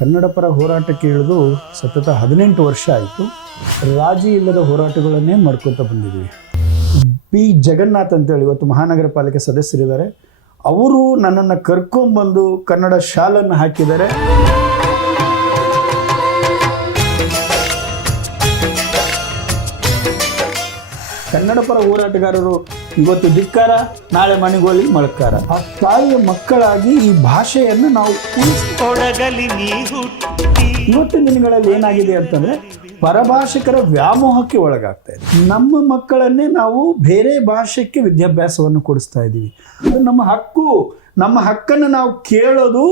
ಕನ್ನಡ ಪರ ಹೋರಾಟಕ್ಕೆ ಇಳಿದು ಸತತ 18 ವರ್ಷ ಆಯಿತು. ರಾಜಿ ಇಲ್ಲದ ಹೋರಾಟಗಳನ್ನೇ ಮಾಡ್ಕೊತ ಬಂದಿದ್ದೀವಿ. ಪಿ ಜಗನ್ನಾಥ್ ಅಂತೇಳಿ ಇವತ್ತು ಮಹಾನಗರ ಪಾಲಿಕೆ ಸದಸ್ಯರಿದ್ದಾರೆ. ಅವರು ನನ್ನನ್ನು ಕರ್ಕೊಂಡ್ಬಂದು ಕನ್ನಡ ಶಾಲನ್ನು ಹಾಕಿದ್ದಾರೆ. ಕನ್ನಡ ಪರ ಹೋರಾಟಗಾರರು ಇವತ್ತು ಧಿಕ್ಕಾರ, ನಾಳೆ ಮಣಿಗೋಲಿ ಮಳಕಾರ. ಆ ತಾಯಿಯ ಮಕ್ಕಳಾಗಿ ಈ ಭಾಷೆಯನ್ನು ನಾವು ಇವತ್ತಿನ ದಿನಗಳಲ್ಲಿ ಏನಾಗಿದೆ ಅಂತಂದ್ರೆ ಪರಭಾಷಿಕರ ವ್ಯಾಮೋಹಕ್ಕೆ ಒಳಗಾಗ್ತಾ ಇದೆ. ನಮ್ಮ ಮಕ್ಕಳನ್ನೇ ನಾವು ಬೇರೆ ಭಾಷೆಗೆ ವಿದ್ಯಾಭ್ಯಾಸವನ್ನು ಕೊಡಿಸ್ತಾ ಇದ್ದೀವಿ. ಅದು ನಮ್ಮ ಹಕ್ಕು. ನಮ್ಮ ಹಕ್ಕನ್ನು ನಾವು ಕೇಳೋದು,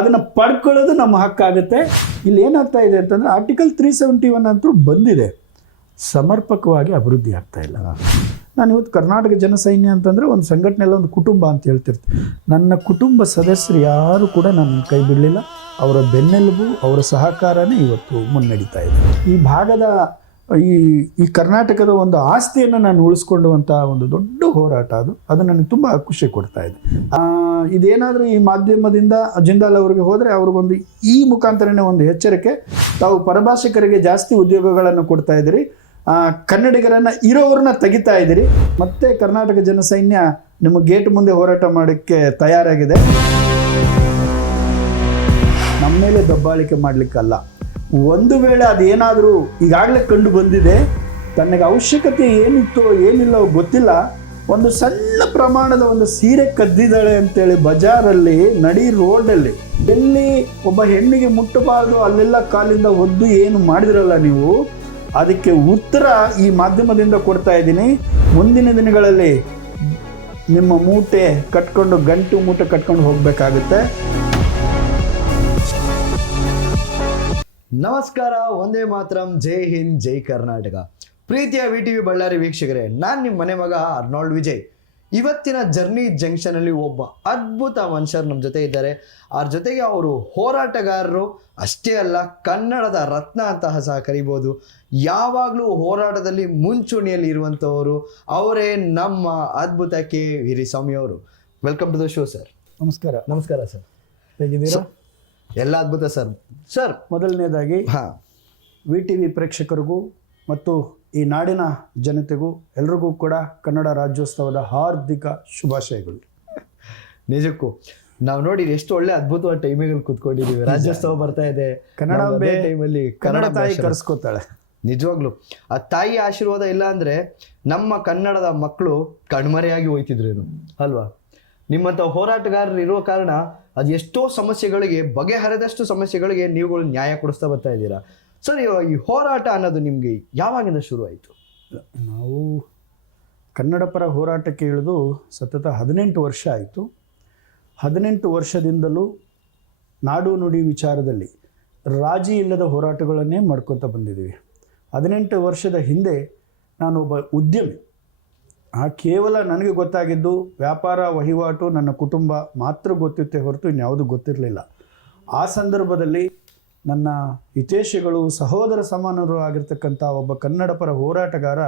ಅದನ್ನು ಪಡ್ಕೊಳ್ಳೋದು ನಮ್ಮ ಹಕ್ಕಾಗುತ್ತೆ. ಇಲ್ಲಿ ಏನಾಗ್ತಾ ಇದೆ ಅಂತಂದ್ರೆ ಆರ್ಟಿಕಲ್ 371 ಅಂತೂ ಬಂದಿದೆ, ಸಮರ್ಪಕವಾಗಿ ಅಭಿವೃದ್ಧಿ ಆಗ್ತಾ ಇಲ್ಲ. ನಾನು ಇವತ್ತು ಕರ್ನಾಟಕ ಜನಸೈನ್ಯ ಅಂತಂದರೆ ಒಂದು ಸಂಘಟನೆಲ್ಲ ಒಂದು ಕುಟುಂಬ ಅಂತ ಹೇಳ್ತಿರ್ತೀನಿ. ನನ್ನ ಕುಟುಂಬ ಸದಸ್ಯರು ಯಾರು ಕೂಡ ನನ್ನ ಕೈ ಬಿಡಲಿಲ್ಲ. ಅವರ ಬೆನ್ನೆಲುಬು, ಅವರ ಸಹಕಾರನೇ ಇವತ್ತು ಮುನ್ನಡೀತಾ ಇದೆ. ಈ ಭಾಗದ ಈ ಕರ್ನಾಟಕದ ಒಂದು ಆಸ್ತಿಯನ್ನು ನಾನು ಉಳಿಸ್ಕೊಳ್ಳುವಂಥ ಒಂದು ದೊಡ್ಡ ಹೋರಾಟ ಅದು ನನಗೆ ತುಂಬ ಖುಷಿ ಕೊಡ್ತಾ ಇದೆ. ಇದೇನಾದರೂ ಈ ಮಾಧ್ಯಮದಿಂದ ಜಿಂದಾಲ್ ಅವರಿಗೆ ಹೋದರೆ ಅವ್ರಿಗೊಂದು ಈ ಮುಖಾಂತರನೇ ಒಂದು ಎಚ್ಚರಿಕೆ, ತಾವು ಪರಭಾಷಿಕರಿಗೆ ಜಾಸ್ತಿ ಉದ್ಯೋಗಗಳನ್ನು ಕೊಡ್ತಾ ಇದ್ದೀರಿ, ಕನ್ನಡಿಗರನ್ನು ಇರೋವ್ರನ್ನ ತೆಗಿತಾ ಇದ್ದೀರಿ. ಮತ್ತೆ ಕರ್ನಾಟಕ ಜನಸೈನ್ಯ ನಿಮ್ಮ ಗೇಟ್ ಮುಂದೆ ಹೋರಾಟ ಮಾಡೋಕ್ಕೆ ತಯಾರಾಗಿದೆ. ನಮ್ಮ ಮೇಲೆ ದಬ್ಬಾಳಿಕೆ ಮಾಡಲಿಕ್ಕಲ್ಲ. ಒಂದು ವೇಳೆ ಅದೇನಾದರೂ ಈಗಾಗಲೇ ಕಂಡು ಬಂದಿದೆ, ತನಗೆ ಅವಶ್ಯಕತೆ ಏನಿತ್ತೋ ಏನಿಲ್ಲೋ ಗೊತ್ತಿಲ್ಲ, ಒಂದು ಸಣ್ಣ ಪ್ರಮಾಣದ ಒಂದು ಸೀರೆ ಕದ್ದಿದ್ದಾಳೆ ಅಂತೇಳಿ ಬಜಾರಲ್ಲಿ ನಡಿ ರೋಡಲ್ಲಿ ಎಲ್ಲಿ ಒಬ್ಬ ಹೆಣ್ಣಿಗೆ ಮುಟ್ಟಬಾರ್ದು ಅಲ್ಲೆಲ್ಲ ಕಾಲಿಂದ ಒದ್ದು ಏನು ಮಾಡಿದ್ರಲ್ಲ ನೀವು, ಅದಕ್ಕೆ ಉತ್ತರ ಈ ಮಾಧ್ಯಮದಿಂದ ಕೊಡ್ತಾ ಇದ್ದೀನಿ. ಮುಂದಿನ ದಿನಗಳಲ್ಲಿ ನಿಮ್ಮ ಮೂಟೆ ಕಟ್ಕೊಂಡು, ಗಂಟು ಮೂಟೆ ಕಟ್ಕೊಂಡು ಹೋಗಬೇಕಾಗುತ್ತೆ. ನಮಸ್ಕಾರ, ಒಂದೇ ಮಾತರಂ, ಜೈ ಹಿಂದ್, ಜೈ ಕರ್ನಾಟಕ. ಪ್ರೀತಿಯ VTV ಬಳ್ಳಾರಿ ವೀಕ್ಷಕರೇ, ನಾನು ನಿಮ್ಮ ಮನೆ ಮಗ ಅರ್ನಾಲ್ಡ್ ವಿಜಯ್. ಇವತ್ತಿನ ಜರ್ನಿ ಜಂಕ್ಷನ್ ಅಲ್ಲಿ ಒಬ್ಬ ಅದ್ಭುತ ಮನುಷ್ಯರು ನಮ್ಮ ಜೊತೆ ಇದ್ದಾರೆ. ಅವ್ರ ಜೊತೆಗೆ ಅವರು ಹೋರಾಟಗಾರರು ಅಷ್ಟೇ ಅಲ್ಲ, ಕನ್ನಡದ ರತ್ನ ಅಂತ ಸಹ ಕರಿಬೋದು. ಯಾವಾಗಲೂ ಹೋರಾಟದಲ್ಲಿ ಮುಂಚೂಣಿಯಲ್ಲಿ ಇರುವಂಥವರು ಅವರೇ ನಮ್ಮ ಅದ್ಭುತ ಕೆ ಹಿರಿಸ್ವಾಮಿ ಅವರು. Welcome to the show sir. ನಮಸ್ಕಾರ. ನಮಸ್ಕಾರ ಸರ್, ಹೇಗಿದ್ದೀರಾ? ಎಲ್ಲ ಅದ್ಭುತ ಸರ್. ಸರ್, ಮೊದಲನೇದಾಗಿ VTV ಪ್ರೇಕ್ಷಕರಿಗೂ ಮತ್ತು ಈ ನಾಡಿನ ಜನತೆಗೂ ಎಲ್ರಿಗೂ ಕೂಡ ಕನ್ನಡ ರಾಜ್ಯೋತ್ಸವದ ಹಾರ್ದಿಕ ಶುಭಾಶಯಗಳು. ನಿಜಕ್ಕೂ ನಾವು ನೋಡಿ ಎಷ್ಟು ಒಳ್ಳೆ ಅದ್ಭುತವಾದ ಟೈಮಿನಲ್ಲಿ ಕೂತ್ಕೊಂಡಿದ್ದೀವಿ. ರಾಜ್ಯೋತ್ಸವ ಬರ್ತಾ ಇದೆ, ಕನ್ನಡ ಟೈಮಲ್ಲಿ ಕನ್ನಡ ತಾಯಿ ಕರೆಸ್ಕೋತಾಳೆ. ನಿಜವಾಗ್ಲು ಆ ತಾಯಿ ಆಶೀರ್ವಾದ ಇಲ್ಲ ಅಂದ್ರೆ ನಮ್ಮ ಕನ್ನಡದ ಮಕ್ಕಳು ಕಣ್ಮರೆಯಾಗಿ ಹೋಯ್ತಿದ್ರೇನು ಅಲ್ವಾ? ನಿಮ್ಮಂಥ ಹೋರಾಟಗಾರರು ಇರುವ ಕಾರಣ ಅದು ಎಷ್ಟೋ ಸಮಸ್ಯೆಗಳಿಗೆ, ಬಗೆಹರಿದಷ್ಟು ಸಮಸ್ಯೆಗಳಿಗೆ ನೀವುಗಳು ನ್ಯಾಯ ಕೊಡಿಸ್ತಾ ಬರ್ತಾ ಇದ್ದೀರಾ. ಸರ್, ಈ ಹೋರಾಟ ಅನ್ನೋದು ನಿಮಗೆ ಯಾವಾಗಿಂದ ಶುರು ಆಯಿತು? ನಾವು ಕನ್ನಡ ಪರ ಹೋರಾಟಕ್ಕೆ ಇಳಿದು ಸತತ 18 ವರ್ಷ ಆಯಿತು. 18 ವರ್ಷದಿಂದಲೂ ನಾಡು ನುಡಿ ವಿಚಾರದಲ್ಲಿ ರಾಜಿ ಇಲ್ಲದ ಹೋರಾಟಗಳನ್ನೇ ಮಾಡ್ಕೊತ ಬಂದಿದ್ದೀವಿ. 18 ವರ್ಷದ ಹಿಂದೆ ನಾನೊಬ್ಬ ಉದ್ಯಮಿ. ಕೇವಲ ನನಗೆ ಗೊತ್ತಾಗಿದ್ದು ವ್ಯಾಪಾರ ವಹಿವಾಟು, ನನ್ನ ಕುಟುಂಬ ಮಾತ್ರ ಗೊತ್ತಿತ್ತೆ ಹೊರತು ಇನ್ಯಾವುದು ಗೊತ್ತಿರಲಿಲ್ಲ. ಆ ಸಂದರ್ಭದಲ್ಲಿ ನನ್ನ ಹಿತೈಷಿಗಳು, ಸಹೋದರ ಸಮಾನರು ಆಗಿರ್ತಕ್ಕಂಥ ಒಬ್ಬ ಕನ್ನಡ ಪರ ಹೋರಾಟಗಾರ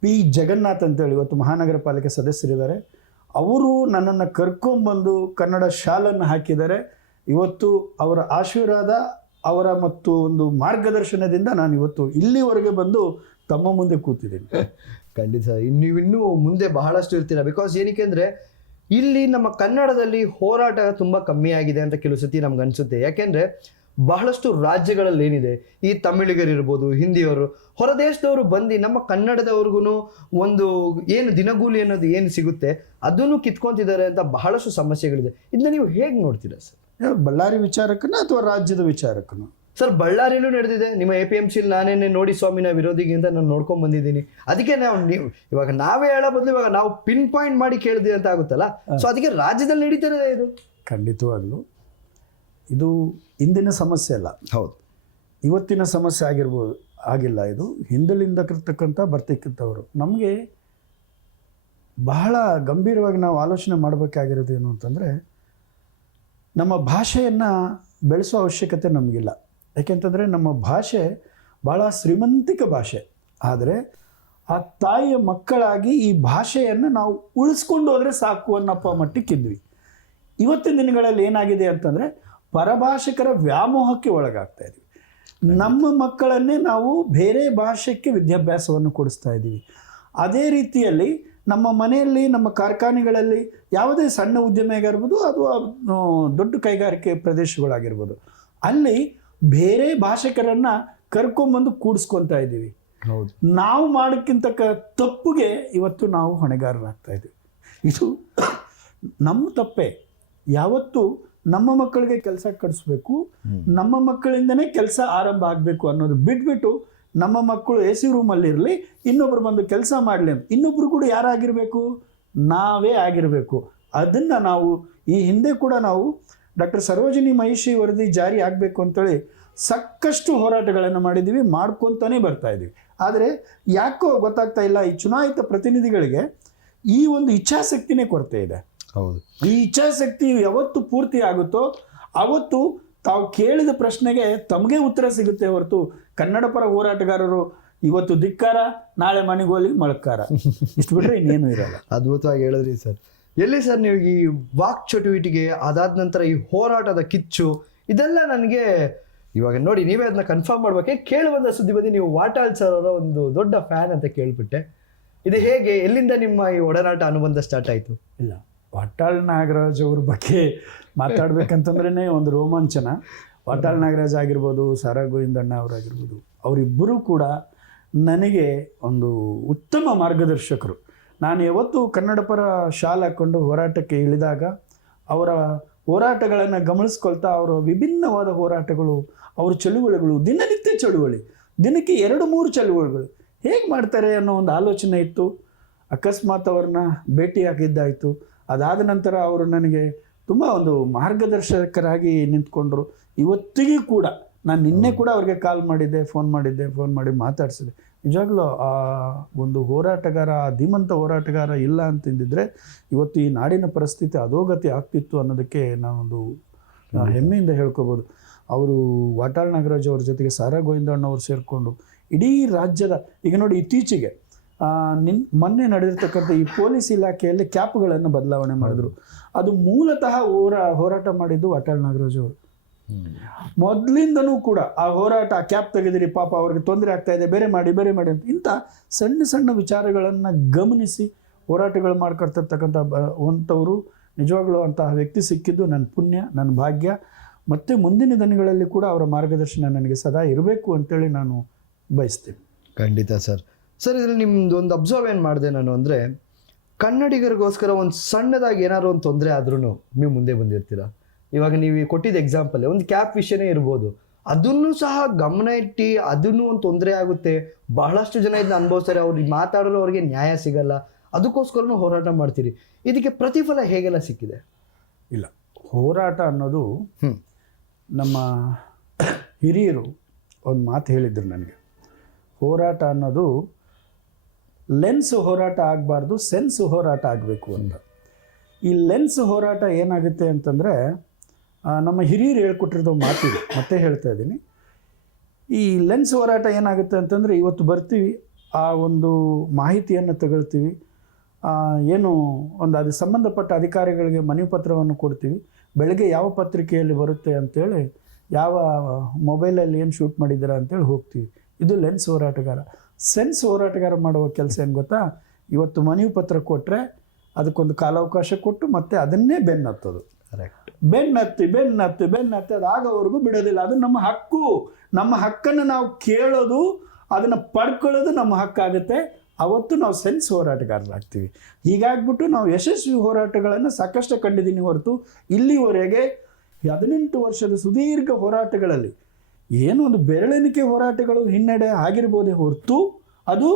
ಪಿ ಜಗನ್ನಾಥ್ ಅಂತೇಳಿ ಇವತ್ತು ಮಹಾನಗರ ಪಾಲಿಕೆ ಸದಸ್ಯರಿದ್ದಾರೆ. ಅವರು ನನ್ನನ್ನು ಕರ್ಕೊಂಡ್ಬಂದು ಕನ್ನಡ ಶಾಲನ್ನು ಹಾಕಿದ್ದಾರೆ. ಇವತ್ತು ಅವರ ಆಶೀರ್ವಾದ, ಅವರ ಮತ್ತು ಒಂದು ಮಾರ್ಗದರ್ಶನದಿಂದ ನಾನು ಇವತ್ತು ಇಲ್ಲಿವರೆಗೆ ಬಂದು ತಮ್ಮ ಮುಂದೆ ಕೂತಿದ್ದೀನಿ. ಖಂಡಿತ ನೀವಿನ್ನೂ ಮುಂದೆ ಬಹಳಷ್ಟು ಇರ್ತೀರ. ಬಿಕಾಸ್ ಏನಕ್ಕೆ ಅಂದರೆ ಇಲ್ಲಿ ನಮ್ಮ ಕನ್ನಡದಲ್ಲಿ ಹೋರಾಟ ತುಂಬ ಕಮ್ಮಿ ಆಗಿದೆ ಅಂತ ಕೆಲವು ಸತಿ ನಮ್ಗೆ ಅನಿಸುತ್ತೆ. ಯಾಕೆಂದರೆ ಬಹಳಷ್ಟು ರಾಜ್ಯಗಳಲ್ಲಿ ಏನಿದೆ, ಈ ತಮಿಳಿಗರಿರ್ಬೋದು, ಹಿಂದಿಯವರು, ಹೊರದೇಶದವರು ಬಂದು ನಮ್ಮ ಕನ್ನಡದವ್ರಿಗೂ ಒಂದು ಏನು ದಿನಗೂಲಿ ಅನ್ನೋದು ಏನು ಸಿಗುತ್ತೆ ಅದನ್ನು ಕಿತ್ಕೊತಿದ್ದಾರೆ ಅಂತ ಬಹಳಷ್ಟು ಸಮಸ್ಯೆಗಳಿದೆ. ಇದನ್ನ ನೀವು ಹೇಗೆ ನೋಡ್ತೀರಾ ಸರ್? ಬಳ್ಳಾರಿ ವಿಚಾರಕ್ಕನ ಅಥವಾ ರಾಜ್ಯದ ವಿಚಾರಕ್ಕನ? ಸರ್, ಬಳ್ಳಾರಿಯಲ್ಲೂ ನಡೆದಿದೆ. ನಿಮ್ಮ APMCಲಿ ನಾನೇನೆ ನೋಡಿ ಸ್ವಾಮಿನ ವಿರೋಧಿಗೆ ಅಂತ ನಾನು ನೋಡ್ಕೊಂಡ್ ಬಂದಿದ್ದೀನಿ. ಅದಕ್ಕೆ ನೀವು ಇವಾಗ ನಾವೇ ಹೇಳೋ ಬದಲು ಇವಾಗ ನಾವು ಪಿನ್ ಪಾಯಿಂಟ್ ಮಾಡಿ ಕೇಳಿದ್ವಿ ಅಂತ ಆಗುತ್ತಲ್ಲ. ಸೊ ಅದಕ್ಕೆ ರಾಜ್ಯದಲ್ಲಿ ನಡೀತಿರೋದೇ ಇದು. ಖಂಡಿತವಾಗ್ಲೂ ಇದು ಇಂದಿನ ಸಮಸ್ಯೆ ಅಲ್ಲ, ಹೌದು, ಇವತ್ತಿನ ಸಮಸ್ಯೆ ಆಗಿಲ್ಲ. ಇದು ಹಿಂದಲಿಂದ ಇರ್ತಕ್ಕಂಥ ಬರ್ತಿಕ್ಕಂಥವ್ರು. ನಮಗೆ ಬಹಳ ಗಂಭೀರವಾಗಿ ನಾವು ಆಲೋಚನೆ ಮಾಡಬೇಕಾಗಿರೋದು ಏನು ಅಂತಂದರೆ, ನಮ್ಮ ಭಾಷೆಯನ್ನು ಬೆಳೆಸೋ ಅವಶ್ಯಕತೆ ನಮಗಿಲ್ಲ. ಯಾಕೆಂತಂದರೆ ನಮ್ಮ ಭಾಷೆ ಭಾಳ ಶ್ರೀಮಂತಿಕ ಭಾಷೆ. ಆದರೆ ಆ ತಾಯಿಯ ಮಕ್ಕಳಾಗಿ ಈ ಭಾಷೆಯನ್ನು ನಾವು ಉಳಿಸ್ಕೊಂಡು ಹೋದರೆ ಸಾಕು ಅನ್ನಪ್ಪ ಮಟ್ಟಕ್ಕಿದ್ವಿ. ಇವತ್ತಿನ ದಿನಗಳಲ್ಲಿ ಏನಾಗಿದೆ ಅಂತಂದರೆ ಪರಭಾಷಿಕರ ವ್ಯಾಮೋಹಕ್ಕೆ ಒಳಗಾಗ್ತಾ ಇದ್ದೀವಿ. ನಮ್ಮ ಮಕ್ಕಳನ್ನೇ ನಾವು ಬೇರೆ ಭಾಷೆಗೆ ವಿದ್ಯಾಭ್ಯಾಸವನ್ನು ಕೊಡಿಸ್ತಾ ಇದ್ದೀವಿ. ಅದೇ ರೀತಿಯಲ್ಲಿ ನಮ್ಮ ಮನೆಯಲ್ಲಿ, ನಮ್ಮ ಕಾರ್ಖಾನೆಗಳಲ್ಲಿ ಯಾವುದೇ ಸಣ್ಣ ಉದ್ಯಮ ಆಗಿರ್ಬೋದು, ಅದು ದೊಡ್ಡ ಕೈಗಾರಿಕೆ ಪ್ರದೇಶಗಳಾಗಿರ್ಬೋದು, ಅಲ್ಲಿ ಬೇರೆ ಭಾಷಿಕರನ್ನು ಕರ್ಕೊಂಬಂದು ಕೂಡಿಸ್ಕೊತಾ ಇದ್ದೀವಿ. ಹೌದು, ನಾವು ಮಾಡೋಕ್ಕಿಂತ ತಪ್ಪಿಗೆ ಇವತ್ತು ನಾವು ಹೊಣೆಗಾರರಾಗ್ತಾ ಇದ್ದೀವಿ. ಇದು ನಮ್ಮ ತಪ್ಪೇ. ಯಾವತ್ತು ನಮ್ಮ ಮಕ್ಕಳಿಗೆ ಕೆಲಸ ಕಡಿಸ್ಬೇಕು, ನಮ್ಮ ಮಕ್ಕಳಿಂದನೇ ಕೆಲಸ ಆರಂಭ ಆಗಬೇಕು ಅನ್ನೋದು ಬಿಟ್ಬಿಟ್ಟು, ನಮ್ಮ ಮಕ್ಕಳು ಎ ಸಿ ರೂಮಲ್ಲಿ ಇರಲಿ, ಇನ್ನೊಬ್ರು ಬಂದು ಕೆಲಸ ಮಾಡಲಿ ಅಂತ, ಇನ್ನೊಬ್ರು ಕೂಡ ಯಾರಾಗಿರಬೇಕು? ನಾವೇ ಆಗಿರಬೇಕು. ಅದನ್ನು ನಾವು ಈ ಹಿಂದೆ ಕೂಡ ನಾವು ಡಾಕ್ಟರ್ ಸರೋಜಿನಿ ಮಹಿಷಿ ವರದಿ ಜಾರಿ ಆಗಬೇಕು ಅಂತೇಳಿ ಸಾಕಷ್ಟು ಹೋರಾಟಗಳನ್ನು ಮಾಡಿದ್ದೀವಿ, ಮಾಡ್ಕೊತಾನೆ ಬರ್ತಾ ಇದ್ದೀವಿ. ಆದರೆ ಯಾಕೋ ಗೊತ್ತಾಗ್ತಾ ಇಲ್ಲ, ಈ ಚುನಾಯಿತ ಪ್ರತಿನಿಧಿಗಳಿಗೆ ಈ ಒಂದು ಇಚ್ಛಾಶಕ್ತಿನೇ ಕೊರತೆ ಇದೆ. ಹೌದು, ಈ ಇಚ್ಛಾಶಕ್ತಿ ಯಾವತ್ತು ಪೂರ್ತಿ ಆಗುತ್ತೋ ಅವತ್ತು ತಾವು ಕೇಳಿದ ಪ್ರಶ್ನೆಗೆ ತಮಗೆ ಉತ್ತರ ಸಿಗುತ್ತೆ ಹೊರತು ಕನ್ನಡ ಪರ ಹೋರಾಟಗಾರರು ಇವತ್ತು ಧಿಕ್ಕಾರ, ನಾಳೆ ಮನೆಗೋಲಿ ಮಳಕಾರ, ಇಷ್ಟು ಬಿಟ್ಟರೆ ಇನ್ನೇನು ಇರಲ್ಲ. ಅದ್ಭುತವಾಗಿ ಹೇಳಿದ್ರಿ ಸರ್. ಎಲ್ಲಿ ಸರ್ ನೀವು ಈ ವಾಕ್ ಚಟುವಟಿಕೆ, ಅದಾದ ನಂತರ ಈ ಹೋರಾಟದ ಕಿಚ್ಚು, ಇದೆಲ್ಲ ನನಗೆ ಇವಾಗ ನೋಡಿ ನೀವೇ ಅದನ್ನ ಕನ್ಫರ್ಮ್ ಮಾಡ್ಬೇಕೆ. ಕೇಳಿ ಬಂದ ಸುದ್ದಿ ಬಂದು ನೀವು ವಾಟಾಳ್ ಸರ್ ಅವರ ಒಂದು ದೊಡ್ಡ ಫ್ಯಾನ್ ಅಂತ ಕೇಳ್ಬಿಟ್ಟೆ. ಇದು ಹೇಗೆ, ಎಲ್ಲಿಂದ ನಿಮ್ಮ ಈ ಒಡನಾಟ ಅನುಬಂಧ ಸ್ಟಾರ್ಟ್ ಆಯಿತು? ಇಲ್ಲ, ವಾಟಾಳ್ ನಾಗರಾಜ್ ಅವ್ರ ಬಗ್ಗೆ ಮಾತಾಡ್ಬೇಕಂತಂದ್ರೇ ಒಂದು ರೋಮಾಂಚನ. ವಾಟಾಳ್ ನಾಗರಾಜ್ ಆಗಿರ್ಬೋದು, ಸಾರಾ ಗೋವಿಂದಣ್ಣ ಅವರಾಗಿರ್ಬೋದು, ಅವರಿಬ್ಬರೂ ಕೂಡ ನನಗೆ ಒಂದು ಉತ್ತಮ ಮಾರ್ಗದರ್ಶಕರು. ನಾನು ಯಾವತ್ತು ಕನ್ನಡ ಪರ ಶಾಲ್ ಹಾಕ್ಕೊಂಡು ಹೋರಾಟಕ್ಕೆ ಇಳಿದಾಗ ಅವರ ಹೋರಾಟಗಳನ್ನು ಗಮನಿಸ್ಕೊಳ್ತಾ, ಅವರ ವಿಭಿನ್ನವಾದ ಹೋರಾಟಗಳು, ಅವರ ಚಳುವಳಿಗಳು, ದಿನನಿತ್ಯ ಚಳುವಳಿ, ದಿನಕ್ಕೆ 2-3 ಚಳುವಳಿಗಳು ಹೇಗೆ ಮಾಡ್ತಾರೆ ಅನ್ನೋ ಒಂದು ಆಲೋಚನೆ ಇತ್ತು. ಅಕಸ್ಮಾತ್ ಅವ್ರನ್ನ ಭೇಟಿ ಆಗಿದ್ದಾಯಿತು. ಅದಾದ ನಂತರ ಅವರು ನನಗೆ ತುಂಬ ಒಂದು ಮಾರ್ಗದರ್ಶಕರಾಗಿ ನಿಂತ್ಕೊಂಡ್ರು. ಇವತ್ತಿಗೂ ಕೂಡ ನಾನು ನಿನ್ನೆ ಕೂಡ ಅವ್ರಿಗೆ ಕಾಲ್ ಮಾಡಿದ್ದೆ, ಫೋನ್ ಮಾಡಿ ಮಾತಾಡಿಸಿದೆ. ನಿಜವಾಗ್ಲೂ ಆ ಒಂದು ಹೋರಾಟಗಾರ, ಧೀಮಂತ ಹೋರಾಟಗಾರ ಇಲ್ಲ ಅಂತಂದಿದ್ರೆ ಇವತ್ತು ಈ ನಾಡಿನ ಪರಿಸ್ಥಿತಿ ಅಧೋಗತಿ ಆಗ್ತಿತ್ತು ಅನ್ನೋದಕ್ಕೆ ನಾನೊಂದು ಹೆಮ್ಮೆಯಿಂದ ಹೇಳ್ಕೊಬೋದು. ಅವರು ವಾಟಾಳ್ ನಾಗರಾಜ್ ಅವ್ರ ಜೊತೆಗೆ ಸಾರಾ ಗೋವಿಂದಣ್ಣ ಅವರು ಸೇರಿಕೊಂಡು ಇಡೀ ರಾಜ್ಯದ, ಈಗ ನೋಡಿ ಇತ್ತೀಚೆಗೆ ಮೊನ್ನೆ ನಡೆದಿರ್ತಕ್ಕಂಥ ಈ ಪೊಲೀಸ್ ಇಲಾಖೆಯಲ್ಲಿ ಕ್ಯಾಪ್ಗಳನ್ನು ಬದಲಾವಣೆ ಮಾಡಿದ್ರು. ಅದು ಮೂಲತಃ ಹೋರಾಟ ಮಾಡಿದ್ದು ವಾಟಾಳ್ ನಾಗರಾಜ್ ಅವರು. ಮೊದಲಿಂದನೂ ಕೂಡ ಆ ಹೋರಾಟ, ಕ್ಯಾಪ್ ತೆಗೆದಿರಿ ಪಾಪ ಅವ್ರಿಗೆ ತೊಂದರೆ ಆಗ್ತಾ ಇದೆ, ಬೇರೆ ಮಾಡಿ ಅಂತ ಇಂಥ ಸಣ್ಣ ಸಣ್ಣ ವಿಚಾರಗಳನ್ನು ಗಮನಿಸಿ ಹೋರಾಟಗಳು ಮಾಡ್ಕೊಳ್ತಿರ್ತಕ್ಕಂಥ ಅಂಥವರು ನಿಜವಾಗ್ಲೂ ಅಂತಹ ವ್ಯಕ್ತಿ ಸಿಕ್ಕಿದ್ದು ನನ್ನ ಪುಣ್ಯ, ನನ್ನ ಭಾಗ್ಯ. ಮತ್ತು ಮುಂದಿನ ದಿನಗಳಲ್ಲಿ ಕೂಡ ಅವರ ಮಾರ್ಗದರ್ಶನ ನನಗೆ ಸದಾ ಇರಬೇಕು ಅಂತೇಳಿ ನಾನು ಬಯಸ್ತೀನಿ. ಖಂಡಿತ ಸರ್. ಸರ್, ಇದರಲ್ಲಿ ನಿಮ್ದು ಒಂದು ಅಬ್ಸರ್ವ್ ಏನು ಮಾಡಿದೆ ನಾನು ಅಂದರೆ, ಕನ್ನಡಿಗರಿಗೋಸ್ಕರ ಒಂದು ಸಣ್ಣದಾಗಿ ಏನಾದ್ರು ಒಂದು ತೊಂದರೆ ಆದ್ರೂ ನೀವು ಮುಂದೆ ಬಂದಿರ್ತೀರಾ. ಇವಾಗ ನೀವು ಕೊಟ್ಟಿದ್ದ ಎಕ್ಸಾಂಪಲ್ ಒಂದು ಕ್ಯಾಪ್ ವಿಷಯನೇ ಇರ್ಬೋದು, ಅದನ್ನು ಸಹ ಗಮನ ಇಟ್ಟು ಅದನ್ನು ಒಂದು ತೊಂದರೆ ಆಗುತ್ತೆ, ಬಹಳಷ್ಟು ಜನ ಇದನ್ನ ಅನುಭವಿಸ್ತಾರೆ, ಅವ್ರಿಗೆ ಮಾತಾಡೋರು ಅವ್ರಿಗೆ ನ್ಯಾಯ ಸಿಗಲ್ಲ, ಅದಕ್ಕೋಸ್ಕರನೂ ಹೋರಾಟ ಮಾಡ್ತೀರಿ. ಇದಕ್ಕೆ ಪ್ರತಿಫಲ ಹೇಗೆಲ್ಲ ಸಿಕ್ಕಿದೆ? ಇಲ್ಲ, ಹೋರಾಟ ಅನ್ನೋದು ನಮ್ಮ ಹಿರಿಯರು ಒಂದು ಮಾತು ಹೇಳಿದ್ರು ನನಗೆ. ಹೋರಾಟ ಅನ್ನೋದು ಲೆನ್ಸ್ ಹೋರಾಟ ಆಗಬಾರ್ದು, ಸೆನ್ಸ್ ಹೋರಾಟ ಆಗಬೇಕು ಅಂತ. ಈ ಲೆನ್ಸ್ ಹೋರಾಟ ಏನಾಗುತ್ತೆ ಅಂತಂದರೆ, ನಮ್ಮ ಹಿರಿಯರು ಹೇಳ್ಕೊಟ್ಟಿರೋದು ಮಾತಿದೆ, ಮತ್ತೆ ಹೇಳ್ತಾ ಇದ್ದೀನಿ. ಈ ಲೆನ್ಸ್ ಹೋರಾಟ ಏನಾಗುತ್ತೆ ಅಂತಂದರೆ, ಇವತ್ತು ಬರ್ತೀವಿ, ಆ ಒಂದು ಮಾಹಿತಿಯನ್ನು ತಗೊಳ್ತೀವಿ, ಏನು ಒಂದು ಅದು ಸಂಬಂಧಪಟ್ಟ ಅಧಿಕಾರಿಗಳಿಗೆ ಮನವಿ ಪತ್ರವನ್ನು ಕೊಡ್ತೀವಿ, ಬೆಳಗ್ಗೆ ಯಾವ ಪತ್ರಿಕೆಯಲ್ಲಿ ಬರುತ್ತೆ ಅಂತೇಳಿ, ಯಾವ ಮೊಬೈಲಲ್ಲಿ ಏನು ಶೂಟ್ ಮಾಡಿದ್ದೀರಾ ಅಂತೇಳಿ ಹೋಗ್ತೀವಿ. ಇದು ಲೆನ್ಸ್ ಹೋರಾಟಗಾರ. ಸೆನ್ಸ್ ಹೋರಾಟಗಾರ ಮಾಡುವ ಕೆಲಸ ಏನು ಗೊತ್ತಾ? ಇವತ್ತು ಮನವಿ ಪತ್ರ ಕೊಟ್ಟರೆ ಅದಕ್ಕೊಂದು ಕಾಲಾವಕಾಶ ಕೊಟ್ಟು ಮತ್ತೆ ಅದನ್ನೇ ಬೆನ್ನತ್ತೋದು. ಕರೆಕ್ಟ್. ಬೆನ್ನತ್ತಿ ಅದಾಗವರೆಗೂ ಬಿಡೋದಿಲ್ಲ. ಅದು ನಮ್ಮ ಹಕ್ಕು. ನಮ್ಮ ಹಕ್ಕನ್ನು ನಾವು ಕೇಳೋದು, ಅದನ್ನು ಪಡ್ಕೊಳ್ಳೋದು ನಮ್ಮ ಹಕ್ಕಾಗುತ್ತೆ. ಅವತ್ತು ನಾವು ಸೆನ್ಸ್ ಹೋರಾಟಗಾರರಾಗ್ತೀವಿ. ಹೀಗಾಗ್ಬಿಟ್ಟು ನಾವು ಯಶಸ್ವಿ ಹೋರಾಟಗಳನ್ನು ಸಾಕಷ್ಟು ಕಂಡಿದ್ದೀನಿ ಹೊರತು ಇಲ್ಲಿವರೆಗೆ 18 ವರ್ಷದ ಸುದೀರ್ಘ ಹೋರಾಟಗಳಲ್ಲಿ ಏನೋ ಒಂದು ಬೆರಳೆಣಿಕೆ ಹೋರಾಟಗಳು ಹಿನ್ನಡೆ ಆಗಿರ್ಬೋದೇ ಹೊರತು ಅದು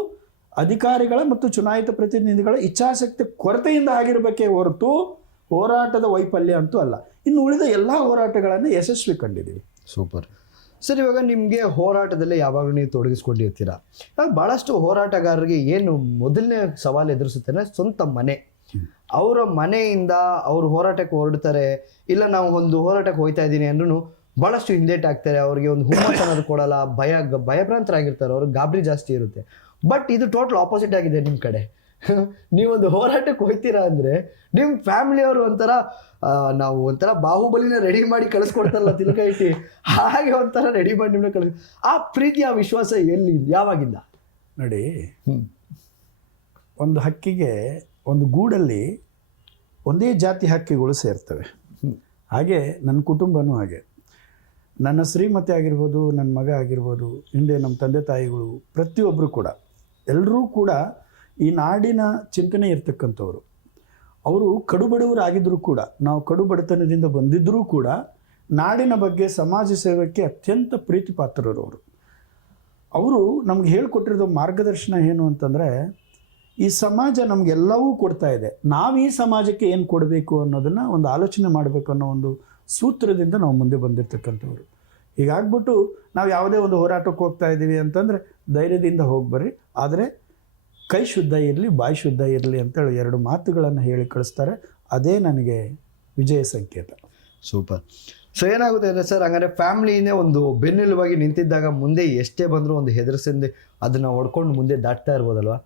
ಅಧಿಕಾರಿಗಳ ಮತ್ತು ಚುನಾಯಿತ ಪ್ರತಿನಿಧಿಗಳ ಇಚ್ಛಾಶಕ್ತಿ ಕೊರತೆಯಿಂದ ಆಗಿರಬೇಕೇ ಹೊರತು ಹೋರಾಟದ ವೈಫಲ್ಯ ಅಂತೂ ಅಲ್ಲ. ಇನ್ನು ಉಳಿದ ಎಲ್ಲ ಹೋರಾಟಗಳನ್ನು ಯಶಸ್ವಿ ಕಂಡಿದ್ದೀವಿ. Super sir. ಇವಾಗ ನಿಮಗೆ ಹೋರಾಟದಲ್ಲೇ ಯಾವಾಗಲೂ ನೀವು ತೊಡಗಿಸ್ಕೊಂಡಿರ್ತೀರಾ. ಇವಾಗ ಭಾಳಷ್ಟು ಹೋರಾಟಗಾರರಿಗೆ ಏನು ಮೊದಲನೇ ಸವಾಲು ಎದುರಿಸುತ್ತೆ ಅಂದರೆ ಸ್ವಂತ ಮನೆ. ಅವರ ಮನೆಯಿಂದ ಅವರು ಹೋರಾಟಕ್ಕೆ ಹೊರಡ್ತಾರೆ, ಇಲ್ಲ ನಾವು ಒಂದು ಹೋರಾಟಕ್ಕೆ ಹೋಗ್ತಾ ಇದ್ದೀನಿ ಅಂದ್ರೂ ಭಾಳಷ್ಟು ಹಿಂದೇಟ್ ಆಗ್ತಾರೆ. ಅವ್ರಿಗೆ ಒಂದು ಹುಮ್ಮಸ್ ಅನ್ನೋದು ಕೊಡಲ್ಲ, ಭಯಭ್ರಾಂತರಾಗಿರ್ತಾರೆ, ಅವ್ರಿಗೆ ಗಾಬರಿ ಜಾಸ್ತಿ ಇರುತ್ತೆ. ಬಟ್ ಇದು ಟೋಟಲ್ ಆಪೋಸಿಟ್ ಆಗಿದೆ ನಿಮ್ಮ ಕಡೆ. ನೀವೊಂದು ಹೋರಾಟಕ್ಕೆ ಹೋಗ್ತೀರಾ ಅಂದರೆ ನಿಮ್ಮ ಫ್ಯಾಮಿಲಿಯವರು ಒಂಥರ ನಾವು ಒಂಥರ ಬಾಹುಬಲಿನ ರೆಡಿ ಮಾಡಿ ಕಳಿಸ್ಕೊಡ್ತಾರಲ್ಲ ತಿಲಕ ಇಟ್ಟು, ಹಾಗೆ ಒಂಥರ ರೆಡಿ ಮಾಡಿ ನಿಮ್ಮನ್ನ ಕಳಿಸ್. ಆ ಪ್ರೀತಿ ಆ ವಿಶ್ವಾಸ ಎಲ್ಲಿ ಯಾವಾಗಿಂದ? ನೋಡಿ, ಒಂದು ಹಕ್ಕಿಗೆ ಒಂದು ಗೂಡಲ್ಲಿ ಒಂದೇ ಜಾತಿ ಹಕ್ಕಿಗಳು ಸೇರ್ತವೆ. ಹಾಗೆ ನನ್ನ ಕುಟುಂಬನೂ ಹಾಗೆ. ನನ್ನ ಶ್ರೀಮತಿ ಆಗಿರ್ಬೋದು, ನನ್ನ ಮಗ ಆಗಿರ್ಬೋದು, ಹಿಂದೆ ನಮ್ಮ ತಂದೆ ತಾಯಿಗಳು, ಪ್ರತಿಯೊಬ್ಬರು ಕೂಡ, ಎಲ್ಲರೂ ಕೂಡ ಈ ನಾಡಿನ ಚಿಂತನೆ ಇರ್ತಕ್ಕಂಥವ್ರು. ಅವರು ಕಡುಬಡವರಾಗಿದ್ದರೂ ಕೂಡ, ನಾವು ಕಡು ಬಡತನದಿಂದ ಬಂದಿದ್ದರೂ ಕೂಡ ನಾಡಿನ ಬಗ್ಗೆ, ಸಮಾಜ ಸೇವೆಗೆ ಅತ್ಯಂತ ಪ್ರೀತಿ ಪಾತ್ರರು ಅವರು. ಅವರು ನಮ್ಗೆ ಹೇಳಿಕೊಟ್ಟಿರೋ ಮಾರ್ಗದರ್ಶನ ಏನು ಅಂತಂದರೆ, ಈ ಸಮಾಜ ನಮಗೆಲ್ಲವೂ ಕೊಡ್ತಾ ಇದೆ, ನಾವು ಈ ಸಮಾಜಕ್ಕೆ ಏನು ಕೊಡಬೇಕು ಅನ್ನೋದನ್ನು ಒಂದು ಆಲೋಚನೆ ಮಾಡಬೇಕು ಅನ್ನೋ ಒಂದು ಸೂತ್ರದಿಂದ ನಾವು ಮುಂದೆ ಬಂದಿರತಕ್ಕಂಥವ್ರು. ಹೀಗಾಗ್ಬಿಟ್ಟು ನಾವು ಯಾವುದೇ ಒಂದು ಹೋರಾಟಕ್ಕೆ ಹೋಗ್ತಾ ಇದ್ದೀವಿ ಅಂತಂದರೆ ಧೈರ್ಯದಿಂದ ಹೋಗ್ಬರ್ರಿ, ಆದರೆ ಕೈ ಶುದ್ಧ ಇರಲಿ, ಬಾಯಿ ಶುದ್ಧ ಇರಲಿ ಅಂತೇಳಿ 2 ಮಾತುಗಳನ್ನು ಹೇಳಿ ಕಳಿಸ್ತಾರೆ. ಅದೇ ನನಗೆ ವಿಜಯ ಸಂಕೇತ. ಸೂಪರ್. ಸೊ ಏನಾಗುತ್ತೆ ಅಂದರೆ ಸರ್, ಹಂಗಾರೆ ಫ್ಯಾಮ್ಲಿನೇ ಒಂದು ಬೆನ್ನೆಲುಬಾಗಿ ನಿಂತಿದ್ದಾಗ ಮುಂದೆ ಎಷ್ಟೇ ಬಂದರೂ ಒಂದು ಹೆದರಿಸಿಂದೆ ಅದನ್ನು ಹೊಡ್ಕೊಂಡು ಮುಂದೆ ದಾಟ್ತಾ ಇರ್ಬೋದಲ್ವಾ?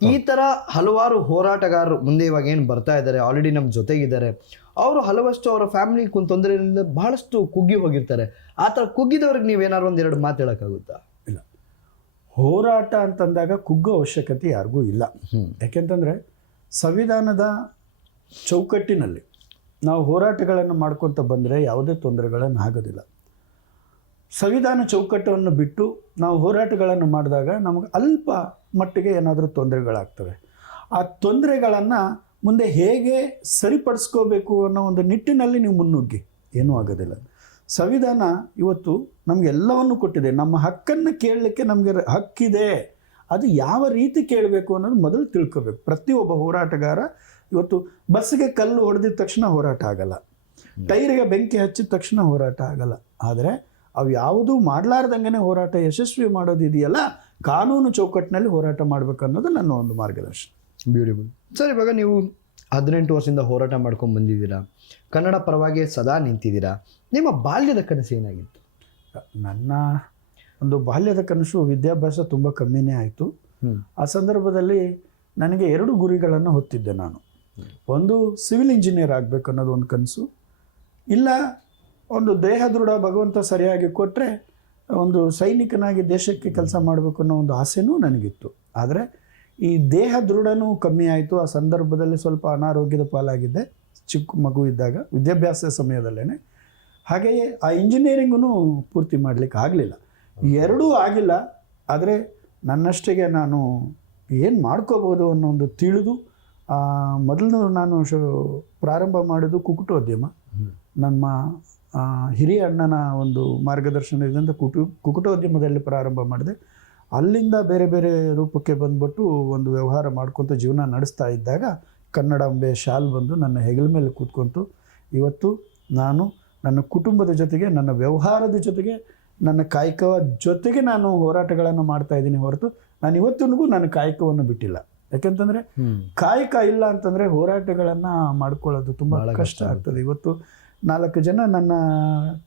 ಈ ಥರ ಹಲವಾರು ಹೋರಾಟಗಾರರು ಮುಂದೆ ಇವಾಗ ಏನು ಬರ್ತಾ ಇದ್ದಾರೆ, ಆಲ್ರೆಡಿ ನಮ್ಮ ಜೊತೆಗಿದ್ದಾರೆ, ಅವರು ಹಲವಷ್ಟು ಅವರ ಫ್ಯಾಮಿಲಿ ತೊಂದರೆಯಿಂದ ಬಹಳಷ್ಟು ಕುಗ್ಗಿ ಹೋಗಿರ್ತಾರೆ. ಆ ಥರ ಕುಗ್ಗಿದವ್ರಿಗೆ ನೀವೇನಾದ್ರು 1-2 ಮಾತು ಹೇಳೋಕ್ಕಾಗುತ್ತಾ? ಇಲ್ಲ, ಹೋರಾಟ ಅಂತಂದಾಗ ಕುಗ್ಗೋ ಅವಶ್ಯಕತೆ ಯಾರಿಗೂ ಇಲ್ಲ. ಯಾಕೆಂತಂದರೆ ಸಂವಿಧಾನದ ಚೌಕಟ್ಟಿನಲ್ಲಿ ನಾವು ಹೋರಾಟಗಳನ್ನು ಮಾಡ್ಕೊತ ಬಂದರೆ ಯಾವುದೇ ತೊಂದರೆಗಳನ್ನು ಆಗೋದಿಲ್ಲ. ಸಂವಿಧಾನ ಚೌಕಟ್ಟನ್ನು ಬಿಟ್ಟು ನಾವು ಹೋರಾಟಗಳನ್ನು ಮಾಡಿದಾಗ ನಮಗೆ ಅಲ್ಪ ಮಟ್ಟಿಗೆ ಏನಾದರೂ ತೊಂದರೆಗಳಾಗ್ತವೆ. ಆ ತೊಂದರೆಗಳನ್ನು ಮುಂದೆ ಹೇಗೆ ಸರಿಪಡಿಸ್ಕೋಬೇಕು ಅನ್ನೋ ಒಂದು ನಿಟ್ಟಿನಲ್ಲಿ ನೀವು ಮುನ್ನುಗ್ಗಿ, ಏನೂ ಆಗೋದಿಲ್ಲ. ಸಂವಿಧಾನ ಇವತ್ತು ನಮಗೆಲ್ಲವನ್ನು ಕೊಟ್ಟಿದೆ. ನಮ್ಮ ಹಕ್ಕನ್ನು ಕೇಳಲಿಕ್ಕೆ ನಮಗೆ ಹಕ್ಕಿದೆ. ಅದು ಯಾವ ರೀತಿ ಕೇಳಬೇಕು ಅನ್ನೋದು ಮೊದಲು ತಿಳ್ಕೋಬೇಕು. ಪ್ರತಿಯೊಬ್ಬ ಹೋರಾಟಗಾರ ಇವತ್ತು ಬಸ್ಸಿಗೆ ಕಲ್ಲು ಹೊಡೆದಿದ ತಕ್ಷಣ ಹೋರಾಟ ಆಗಲ್ಲ, ಟೈರಿಗೆ ಬೆಂಕಿ ಹಚ್ಚಿದ ತಕ್ಷಣ ಹೋರಾಟ ಆಗಲ್ಲ. ಆದರೆ ಅವು ಯಾವುದೂ ಮಾಡಲಾರ್ದಂಗೆ ಹೋರಾಟ ಯಶಸ್ವಿ ಮಾಡೋದು ಇದೆಯಲ್ಲ, ಕಾನೂನು ಚೌಕಟ್ಟಿನಲ್ಲಿ ಹೋರಾಟ ಮಾಡಬೇಕು ಅನ್ನೋದು ನನ್ನ ಒಂದು ಮಾರ್ಗದರ್ಶನ. Beautiful sir. ಇವಾಗ ನೀವು 18 ವರ್ಷದಿಂದ ಹೋರಾಟ ಮಾಡ್ಕೊಂಡು ಬಂದಿದ್ದೀರಾ, ಕನ್ನಡ ಪರವಾಗಿ ಸದಾ ನಿಂತಿದ್ದೀರಾ. ನಿಮ್ಮ ಬಾಲ್ಯದ ಕನಸು ಏನಾಗಿತ್ತು? ನನ್ನ ಒಂದು ಬಾಲ್ಯದ ಕನಸು ವಿದ್ಯಾಭ್ಯಾಸ ತುಂಬ ಕಮ್ಮಿನೇ ಆಯಿತು. ಆ ಸಂದರ್ಭದಲ್ಲಿ ನನಗೆ 2 ಗುರಿಗಳನ್ನು ಹೊತ್ತಿದ್ದೆ ನಾನು. ಒಂದು ಸಿವಿಲ್ ಇಂಜಿನಿಯರ್ ಆಗಬೇಕು ಅನ್ನೋದು ಒಂದು ಕನಸು, ಇಲ್ಲ ಒಂದು ದೇಹ ದೃಢ ಭಗವಂತ ಸರಿಯಾಗಿ ಕೊಟ್ಟರೆ ಒಂದು ಸೈನಿಕನಾಗಿ ದೇಶಕ್ಕೆ ಕೆಲಸ ಮಾಡಬೇಕು ಅನ್ನೋ ಒಂದು ಆಸೆನೂ ನನಗಿತ್ತು. ಆದರೆ ಈ ದೇಹ ದೃಢನೂ ಕಮ್ಮಿ ಆಯಿತು. ಆ ಸಂದರ್ಭದಲ್ಲಿ ಸ್ವಲ್ಪ ಅನಾರೋಗ್ಯದ ಪಾಲಾಗಿದ್ದೆ ಚಿಕ್ಕ ಮಗು ಇದ್ದಾಗ, ವಿದ್ಯಾಭ್ಯಾಸ ಸಮಯದಲ್ಲೇ. ಹಾಗೆಯೇ ಆ ಇಂಜಿನಿಯರಿಂಗೂ ಪೂರ್ತಿ ಮಾಡಲಿಕ್ಕೆ ಆಗಲಿಲ್ಲ. 2 ಆಗಿಲ್ಲ. ಆದರೆ ನನ್ನಷ್ಟಿಗೆ ನಾನು ಏನು ಮಾಡ್ಕೋಬೋದು ಅನ್ನೋ ಒಂದು ತಿಳಿದು ಮೊದಲು ನಾನು ಪ್ರಾರಂಭ ಮಾಡೋದು ಕುಕ್ಕಟೋದ್ಯಮ. ನಮ್ಮ ಹಿರಿಯ ಅಣ್ಣನ ಒಂದು ಮಾರ್ಗದರ್ಶನದಿಂದ ಕುಕ್ಕಟೋದ್ಯಮದಲ್ಲಿ ಪ್ರಾರಂಭ ಮಾಡಿದೆ. ಅಲ್ಲಿಂದ ಬೇರೆ ಬೇರೆ ರೂಪಕ್ಕೆ ಬಂದ್ಬಿಟ್ಟು ಒಂದು ವ್ಯವಹಾರ ಮಾಡ್ಕೊತ ಜೀವನ ನಡೆಸ್ತಾ ಇದ್ದಾಗ ಕನ್ನಡಾಂಬೆ ಶಾಲ್ ಬಂದು ನನ್ನ ಹೆಗಲ ಮೇಲೆ ಕೂತ್ಕೊಂತು. ಇವತ್ತು ನಾನು ನನ್ನ ಕುಟುಂಬದ ಜೊತೆಗೆ, ನನ್ನ ವ್ಯವಹಾರದ ಜೊತೆಗೆ, ನನ್ನ ಕಾಯಕವ ಜೊತೆಗೆ ನಾನು ಹೋರಾಟಗಳನ್ನು ಮಾಡ್ತಾ ಇದ್ದೀನಿ ಹೊರತು ನಾನು ಇವತ್ತಿಗೂ ನನ್ನ ಕಾಯಕವನ್ನು ಬಿಟ್ಟಿಲ್ಲ. ಯಾಕೆಂತಂದರೆ ಕಾಯಕ ಇಲ್ಲ ಅಂತಂದರೆ ಹೋರಾಟಗಳನ್ನು ಮಾಡ್ಕೊಳ್ಳೋದು ತುಂಬ ಕಷ್ಟ ಆಗ್ತದೆ. ಇವತ್ತು 4 ಜನ ನನ್ನ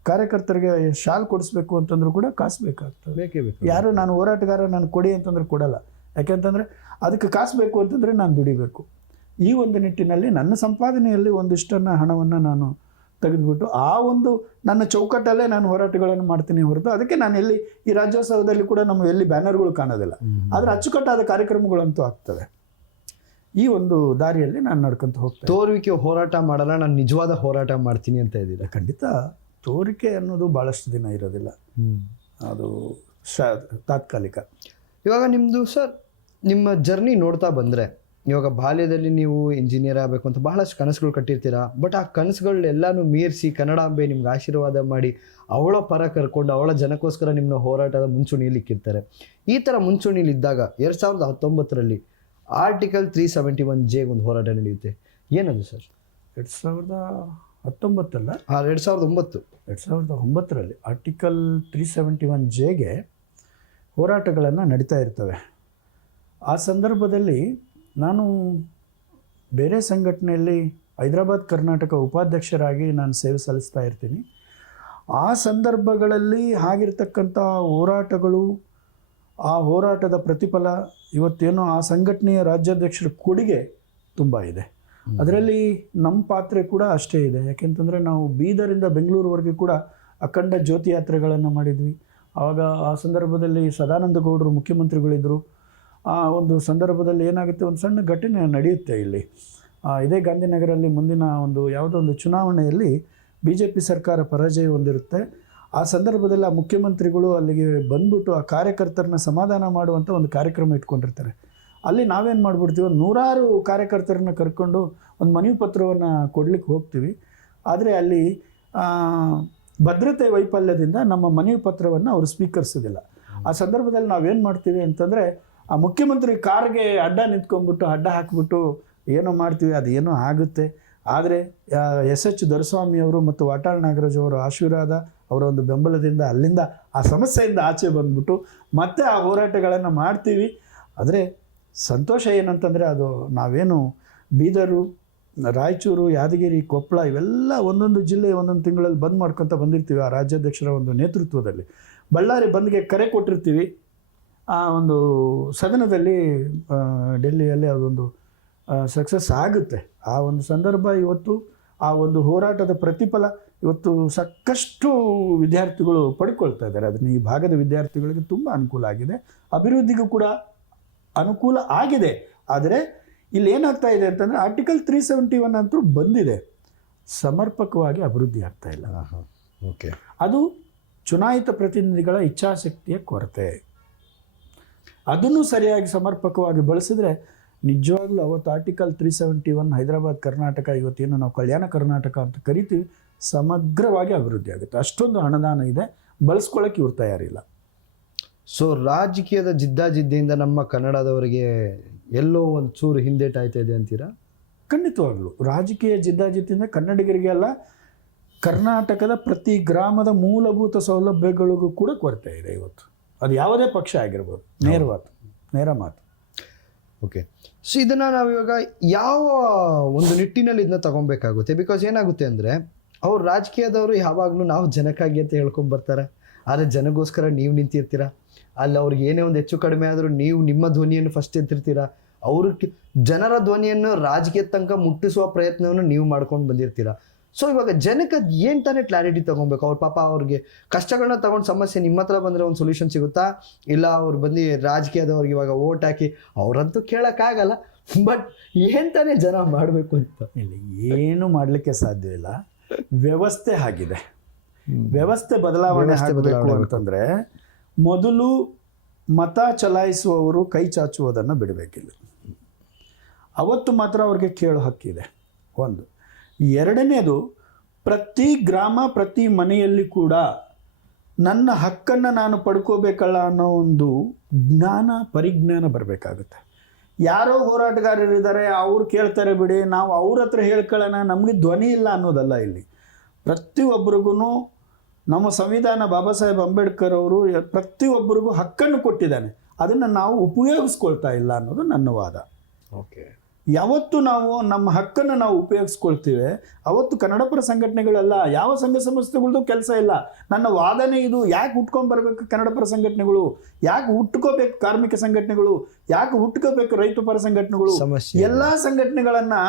ಕಾರ್ಯಕರ್ತರಿಗೆ ಶಾಲ್ ಕೊಡಿಸ್ಬೇಕು ಅಂತಂದ್ರೂ ಕೂಡ ಕಾಸು ಬೇಕಾಗ್ತದೆ. ಬೇಕೇ ಬೇಕು. ಯಾರು ನಾನು ಹೋರಾಟಗಾರ ನಾನು ಕೊಡಿ ಅಂತಂದ್ರೆ ಕೊಡಲ್ಲ. ಯಾಕೆಂತಂದರೆ ಅದಕ್ಕೆ ಕಾಸು ಬೇಕು ಅಂತಂದರೆ ನಾನು ದುಡಿಬೇಕು. ಈ ಒಂದು ನಿಟ್ಟಿನಲ್ಲಿ ನನ್ನ ಸಂಪಾದನೆಯಲ್ಲಿ ಒಂದಿಷ್ಟನ್ನು ಹಣವನ್ನು ನಾನು ತೆಗೆದುಬಿಟ್ಟು ಆ ಒಂದು ನನ್ನ ಚೌಕಟ್ಟಲ್ಲೇ ನಾನು ಹೋರಾಟಗಳನ್ನು ಮಾಡ್ತೀನಿ ಹೊರತು ಅದಕ್ಕೆ ನಾನು ಎಲ್ಲಿ ಈ ರಾಜ್ಯೋತ್ಸವದಲ್ಲಿ ಕೂಡ ನಮ್ಮ ಎಲ್ಲಿ ಬ್ಯಾನರ್ಗಳು ಕಾಣೋದಿಲ್ಲ. ಆದರೆ ಅಚ್ಚುಕಟ್ಟಾದ ಕಾರ್ಯಕ್ರಮಗಳಂತೂ ಆಗ್ತವೆ. ಈ ಒಂದು ದಾರಿಯಲ್ಲಿ ನಾನು ನಡ್ಕೊಂತ ಹೋಗ್ತೇನೆ. ತೋರುವಿಕೆ ಹೋರಾಟ ಮಾಡಲ್ಲ, ನಾನು ನಿಜವಾದ ಹೋರಾಟ ಮಾಡ್ತೀನಿ ಅಂತ ಇದ್ದೀರಾ? ಖಂಡಿತ ತೋರಿಕೆ ಅನ್ನೋದು ಭಾಳಷ್ಟು ದಿನ ಇರೋದಿಲ್ಲ, ಅದು ತಾತ್ಕಾಲಿಕ. ಇವಾಗ ನಿಮ್ಮದು ಸರ್, ನಿಮ್ಮ ಜರ್ನಿ ನೋಡ್ತಾ ಬಂದರೆ, ಇವಾಗ ಬಾಲ್ಯದಲ್ಲಿ ನೀವು ಇಂಜಿನಿಯರ್ ಆಗಬೇಕು ಅಂತ ಬಹಳಷ್ಟು ಕನಸುಗಳು ಕಟ್ಟಿರ್ತೀರಾ. ಬಟ್ ಆ ಕನಸುಗಳನ್ನೆಲ್ಲನೂ ಮೀರಿಸಿ ಕನ್ನಡಾಂಬೆ ನಿಮ್ಗೆ ಆಶೀರ್ವಾದ ಮಾಡಿ ಅವಳ ಪರ ಕರ್ಕೊಂಡು ಅವಳ ಜನಕ್ಕೋಸ್ಕರ ನಿಮ್ಮನ್ನ ಹೋರಾಟದ ಮುಂಚೂಣಿಯಲ್ಲಿ ಇಕ್ಕಿರ್ತಾರೆ. ಈ ಥರ ಮುಂಚೂಣಿಯಲ್ಲಿದ್ದಾಗ 2019ರಲ್ಲಿ ಆರ್ಟಿಕಲ್ 371J ಒಂದು ಹೋರಾಟ ನಡೆಯುತ್ತೆ. ಏನದು ಸರ್? 2019 ಅಲ್ಲ, 2009ರಲ್ಲಿ ಆರ್ಟಿಕಲ್ 371Jಗೆ ಹೋರಾಟಗಳನ್ನು ನಡೀತಾ ಇರ್ತವೆ. ಆ ಸಂದರ್ಭದಲ್ಲಿ ನಾನು ಬೇರೆ ಸಂಘಟನೆಯಲ್ಲಿ ಹೈದರಾಬಾದ್ ಕರ್ನಾಟಕ ಉಪಾಧ್ಯಕ್ಷರಾಗಿ ನಾನು ಸೇವೆ ಸಲ್ಲಿಸ್ತಾ ಇರ್ತೀನಿ. ಆ ಸಂದರ್ಭಗಳಲ್ಲಿ ಆಗಿರ್ತಕ್ಕಂಥ ಹೋರಾಟಗಳು ಆ ಹೋರಾಟದ ಪ್ರತಿಫಲ ಇವತ್ತೇನೋ ಆ ಸಂಘಟನೆಯ ರಾಜ್ಯಾಧ್ಯಕ್ಷರ ಕೊಡುಗೆ ತುಂಬ ಇದೆ. ಅದರಲ್ಲಿ ನಮ್ಮ ಪಾತ್ರೆ ಕೂಡ ಅಷ್ಟೇ ಇದೆ. ಯಾಕೆಂತಂದರೆ ನಾವು ಬೀದರಿಂದ ಬೆಂಗಳೂರುವರೆಗೆ ಕೂಡ ಅಖಂಡ ಜ್ಯೋತಿ ಯಾತ್ರೆಗಳನ್ನು ಮಾಡಿದ್ವಿ. ಆವಾಗ ಆ ಸಂದರ್ಭದಲ್ಲಿ ಸದಾನಂದ ಗೌಡರು ಮುಖ್ಯಮಂತ್ರಿಗಳಿದ್ದರು. ಆ ಒಂದು ಸಂದರ್ಭದಲ್ಲಿ ಏನಾಗುತ್ತೆ, ಒಂದು ಸಣ್ಣ ಘಟನೆ ನಡೆಯುತ್ತೆ ಇಲ್ಲಿ. ಇದೇ ಗಾಂಧಿನಗರಲ್ಲಿ ಮುಂದಿನ ಒಂದು ಯಾವುದೋ ಒಂದು ಚುನಾವಣೆಯಲ್ಲಿ BJP ಸರ್ಕಾರ ಪರಾಜಯ ಹೊಂದಿರುತ್ತೆ. ಆ ಸಂದರ್ಭದಲ್ಲಿ ಆ ಮುಖ್ಯಮಂತ್ರಿಗಳು ಅಲ್ಲಿಗೆ ಬಂದ್ಬಿಟ್ಟು ಆ ಕಾರ್ಯಕರ್ತರನ್ನ ಸಮಾಧಾನ ಮಾಡುವಂಥ ಒಂದು ಕಾರ್ಯಕ್ರಮ ಇಟ್ಕೊಂಡಿರ್ತಾರೆ. ಅಲ್ಲಿ ನಾವೇನು ಮಾಡಿಬಿಡ್ತೀವಿ, ಒಂದು 100 ಕಾರ್ಯಕರ್ತರನ್ನ ಕರ್ಕೊಂಡು ಒಂದು ಮನವಿ ಪತ್ರವನ್ನು ಕೊಡ್ಲಿಕ್ಕೆ ಹೋಗ್ತೀವಿ. ಆದರೆ ಅಲ್ಲಿ ಭದ್ರತೆ ವೈಫಲ್ಯದಿಂದ ನಮ್ಮ ಮನವಿ ಪತ್ರವನ್ನು ಅವರು ಸ್ವೀಕರಿಸೋದಿಲ್ಲ. ಆ ಸಂದರ್ಭದಲ್ಲಿ ನಾವೇನು ಮಾಡ್ತೀವಿ ಅಂತಂದರೆ, ಆ ಮುಖ್ಯಮಂತ್ರಿ ಕಾರ್ಗೆ ಅಡ್ಡ ನಿಂತ್ಕೊಂಡ್ಬಿಟ್ಟು ಅಡ್ಡ ಹಾಕಿಬಿಟ್ಟು ಏನೋ ಮಾಡ್ತೀವಿ, ಅದು ಏನೋ ಆಗುತ್ತೆ. ಆದರೆ SH ದೊರೆಸ್ವಾಮಿಯವರು ಮತ್ತು ವಾಟಾಳ್ ನಾಗರಾಜ್ ಅವರ ಆಶೀರ್ವಾದ, ಅವರ ಒಂದು ಬೆಂಬಲದಿಂದ ಅಲ್ಲಿಂದ ಆ ಸಮಸ್ಯೆಯಿಂದ ಆಚೆ ಬಂದ್ಬಿಟ್ಟು ಮತ್ತೆ ಆ ಹೋರಾಟಗಳನ್ನು ಮಾಡ್ತೀವಿ. ಆದರೆ ಸಂತೋಷ ಏನಂತಂದರೆ, ಅದು ನಾವೇನು ಬೀದರು, ರಾಯಚೂರು, ಯಾದಗಿರಿ, ಕೊಪ್ಪಳ ಇವೆಲ್ಲ ಒಂದೊಂದು ಜಿಲ್ಲೆ ಒಂದೊಂದು ತಿಂಗಳಲ್ಲಿ ಬಂದ್ ಮಾಡ್ಕೊತ ಬಂದಿರ್ತೀವಿ ಆ ರಾಜ್ಯಾಧ್ಯಕ್ಷರ ಒಂದು ನೇತೃತ್ವದಲ್ಲಿ. ಬಳ್ಳಾರಿ ಬಂದ್ಗೆ ಕರೆ ಕೊಟ್ಟಿರ್ತೀವಿ. ಆ ಒಂದು ಸದನದಲ್ಲಿ ಡೆಲ್ಲಿಯಲ್ಲಿ ಅದೊಂದು ಸಕ್ಸಸ್ ಆಗುತ್ತೆ. ಆ ಒಂದು ಸಂದರ್ಭ ಇವತ್ತು ಆ ಒಂದು ಹೋರಾಟದ ಪ್ರತಿಫಲ ಇವತ್ತು ಸಾಕಷ್ಟು ವಿದ್ಯಾರ್ಥಿಗಳು ಪಡ್ಕೊಳ್ತಾ ಇದ್ದಾರೆ. ಅದನ್ನು ಈ ಭಾಗದ ವಿದ್ಯಾರ್ಥಿಗಳಿಗೆ ತುಂಬ ಅನುಕೂಲ ಆಗಿದೆ, ಅಭಿವೃದ್ಧಿಗೂ ಕೂಡ ಅನುಕೂಲ ಆಗಿದೆ. ಆದರೆ ಇಲ್ಲಿ ಏನಾಗ್ತಾ ಇದೆ ಅಂತಂದರೆ, ಆರ್ಟಿಕಲ್ 371 ಅಂತೂ ಬಂದಿದೆ, ಸಮರ್ಪಕವಾಗಿ ಅಭಿವೃದ್ಧಿ ಆಗ್ತಾ ಇಲ್ಲ. ಓಕೆ, ಅದು ಚುನಾಯಿತ ಪ್ರತಿನಿಧಿಗಳ ಇಚ್ಛಾಶಕ್ತಿಯ ಕೊರತೆ. ಅದನ್ನು ಸರಿಯಾಗಿ ಸಮರ್ಪಕವಾಗಿ ಬಳಸಿದ್ರೆ ನಿಜವಾಗ್ಲೂ ಅವತ್ತು ಆರ್ಟಿಕಲ್ 371 ಹೈದರಾಬಾದ್ ಕರ್ನಾಟಕ, ಇವತ್ತೇನು ನಾವು ಕಲ್ಯಾಣ ಕರ್ನಾಟಕ ಅಂತ ಕರಿತೀವಿ, ಸಮಗ್ರವಾಗಿ ಅಭಿವೃದ್ಧಿ ಆಗುತ್ತೆ. ಅಷ್ಟೊಂದು ಅನುದಾನ ಇದೆ, ಬಳಸ್ಕೊಳ್ಳೋಕೆ ಇವ್ರು ತಯಾರಿಲ್ಲ. ಸೊ ರಾಜಕೀಯದ ಜಿದ್ದಾಜಿದ್ದಿಯಿಂದ ನಮ್ಮ ಕನ್ನಡದವರಿಗೆ ಎಲ್ಲೋ ಒಂದು ಚೂರು ಹಿಂದೇಟಾಯ್ತಾ ಇದೆ ಅಂತೀರಾ? ಖಂಡಿತವಾಗ್ಲೂ ರಾಜಕೀಯ ಜಿದ್ದಾಜಿದ್ದಿಂದ ಕನ್ನಡಿಗರಿಗೆ ಅಲ್ಲ, ಕರ್ನಾಟಕದ ಪ್ರತಿ ಗ್ರಾಮದ ಮೂಲಭೂತ ಸೌಲಭ್ಯಗಳಿಗೂ ಕೂಡ ಕೊರತೆ ಇದೆ ಇವತ್ತು. ಅದು ಯಾವುದೇ ಪಕ್ಷ ಆಗಿರ್ಬೋದು, ನೇರ ಮಾತು. ಓಕೆ, ಸೊ ಇದನ್ನು ನಾವಿವಾಗ ಯಾವ ಒಂದು ನಿಟ್ಟಿನಲ್ಲಿ ಇದನ್ನ ತಗೊಬೇಕಾಗುತ್ತೆ? ಬಿಕಾಸ್ ಏನಾಗುತ್ತೆ ಅಂದರೆ, ಅವ್ರು ರಾಜಕೀಯದವರು ಯಾವಾಗಲೂ ನಾವು ಜನಕ್ಕಾಗಿ ಅಂತ ಹೇಳ್ಕೊಂಬರ್ತಾರೆ, ಆದರೆ ಜನಗೋಸ್ಕರ ನೀವು ನಿಂತಿರ್ತೀರ. ಅಲ್ಲಿ ಅವ್ರಿಗೆ ಏನೇ ಒಂದು ಹೆಚ್ಚು ಕಡಿಮೆ ಆದರೂ ನೀವು ನಿಮ್ಮ ಧ್ವನಿಯನ್ನು ಫಸ್ಟ್ ಎತ್ತಿರ್ತೀರ. ಅವ್ರಿಗೆ ಜನರ ಧ್ವನಿಯನ್ನು ರಾಜಕೀಯದ ತನಕ ಮುಟ್ಟಿಸುವ ಪ್ರಯತ್ನವನ್ನು ನೀವು ಮಾಡ್ಕೊಂಡು ಬಂದಿರ್ತೀರ. ಸೊ ಇವಾಗ ಜನಕ್ಕೆ ಅದು ಏನು ತಾನೇ ಕ್ಲಾರಿಟಿ ತೊಗೊಬೇಕು? ಅವ್ರ ಪಾಪ ಅವ್ರಿಗೆ ಕಷ್ಟಗಳನ್ನ ತೊಗೊಂಡು ಸಮಸ್ಯೆ ನಿಮ್ಮ ಹತ್ರ ಬಂದರೆ ಒಂದು ಸೊಲ್ಯೂಷನ್ ಸಿಗುತ್ತಾ? ಇಲ್ಲ ಅವ್ರು ಬಂದು ರಾಜಕೀಯದವ್ರಿಗೆ ಇವಾಗ ಓಟ್ ಹಾಕಿ ಅವರಂತೂ ಕೇಳೋಕ್ಕಾಗಲ್ಲ, ಬಟ್ ಏನು ತಾನೇ ಜನ ಮಾಡಬೇಕು ಅಂತ? ಇಲ್ಲಿ ಏನು ಮಾಡಲಿಕ್ಕೆ ಸಾಧ್ಯ ಇಲ್ಲ. ವ್ಯವಸ್ಥೆ ಆಗಿದೆ, ವ್ಯವಸ್ಥೆ ಬದಲಾವಣೆ ಆಗಬೇಕು ಅಂತಂದರೆ ಮೊದಲು ಮತ ಚಲಾಯಿಸುವವರು ಕೈ ಚಾಚುವುದನ್ನು ಬಿಡಬೇಕಿಲ್ಲ. ಅವತ್ತು ಮಾತ್ರ ಅವ್ರಿಗೆ ಕೇಳೋ ಹಕ್ಕಿದೆ. ಒಂದು. ಎರಡನೇದು, ಪ್ರತಿ ಗ್ರಾಮ ಪ್ರತಿ ಮನೆಯಲ್ಲಿ ಕೂಡ ನನ್ನ ಹಕ್ಕನ್ನು ನಾನು ಪಡ್ಕೋಬೇಕಲ್ಲ ಅನ್ನೋ ಒಂದು ಪರಿಜ್ಞಾನ ಬರಬೇಕಾಗುತ್ತೆ. ಯಾರೋ ಹೋರಾಟಗಾರರಿದ್ದಾರೆ, ಅವ್ರು ಕೇಳ್ತಾರೆ ಬಿಡಿ, ನಾವು ಅವ್ರ ಹತ್ರ ಹೇಳ್ಕೊಳ್ಳೋಣ, ನಮಗೆ ಧ್ವನಿ ಇಲ್ಲ ಅನ್ನೋದಲ್ಲ. ಇಲ್ಲಿ ಪ್ರತಿಯೊಬ್ಬರಿಗೂ ನಮ್ಮ ಸಂವಿಧಾನ ಬಾಬಾ ಸಾಹೇಬ್ ಅಂಬೇಡ್ಕರ್ ಅವರು ಪ್ರತಿಯೊಬ್ಬರಿಗೂ ಹಕ್ಕನ್ನು ಕೊಟ್ಟಿದ್ದಾನೆ, ಅದನ್ನು ನಾವು ಉಪಯೋಗಿಸ್ಕೊಳ್ತಾ ಇಲ್ಲ ಅನ್ನೋದು ನನ್ನ ವಾದ. ಓಕೆ, ಯಾವತ್ತು ನಾವು ನಮ್ಮ ಹಕ್ಕನ್ನು ನಾವು ಉಪಯೋಗಿಸ್ಕೊಳ್ತೀವಿ ಅವತ್ತು ಕನ್ನಡಪರ ಸಂಘಟನೆಗಳೆಲ್ಲ, ಯಾವ ಸಂಘ ಸಂಸ್ಥೆಗಳದ್ದು ಕೆಲಸ ಇಲ್ಲ. ನನ್ನ ವಾದನೆ ಇದು. ಯಾಕೆ ಹುಟ್ಕೊಂಡ್ಬರ್ಬೇಕು ಕನ್ನಡಪರ ಸಂಘಟನೆಗಳು? ಯಾಕೆ ಹುಟ್ಕೋಬೇಕು ಕಾರ್ಮಿಕ ಸಂಘಟನೆಗಳು? ಯಾಕೆ ಹುಟ್ಕೋಬೇಕು ರೈತಪರ ಸಂಘಟನೆಗಳು? ಎಲ್ಲ ಸಂಘಟನೆಗಳನ್ನು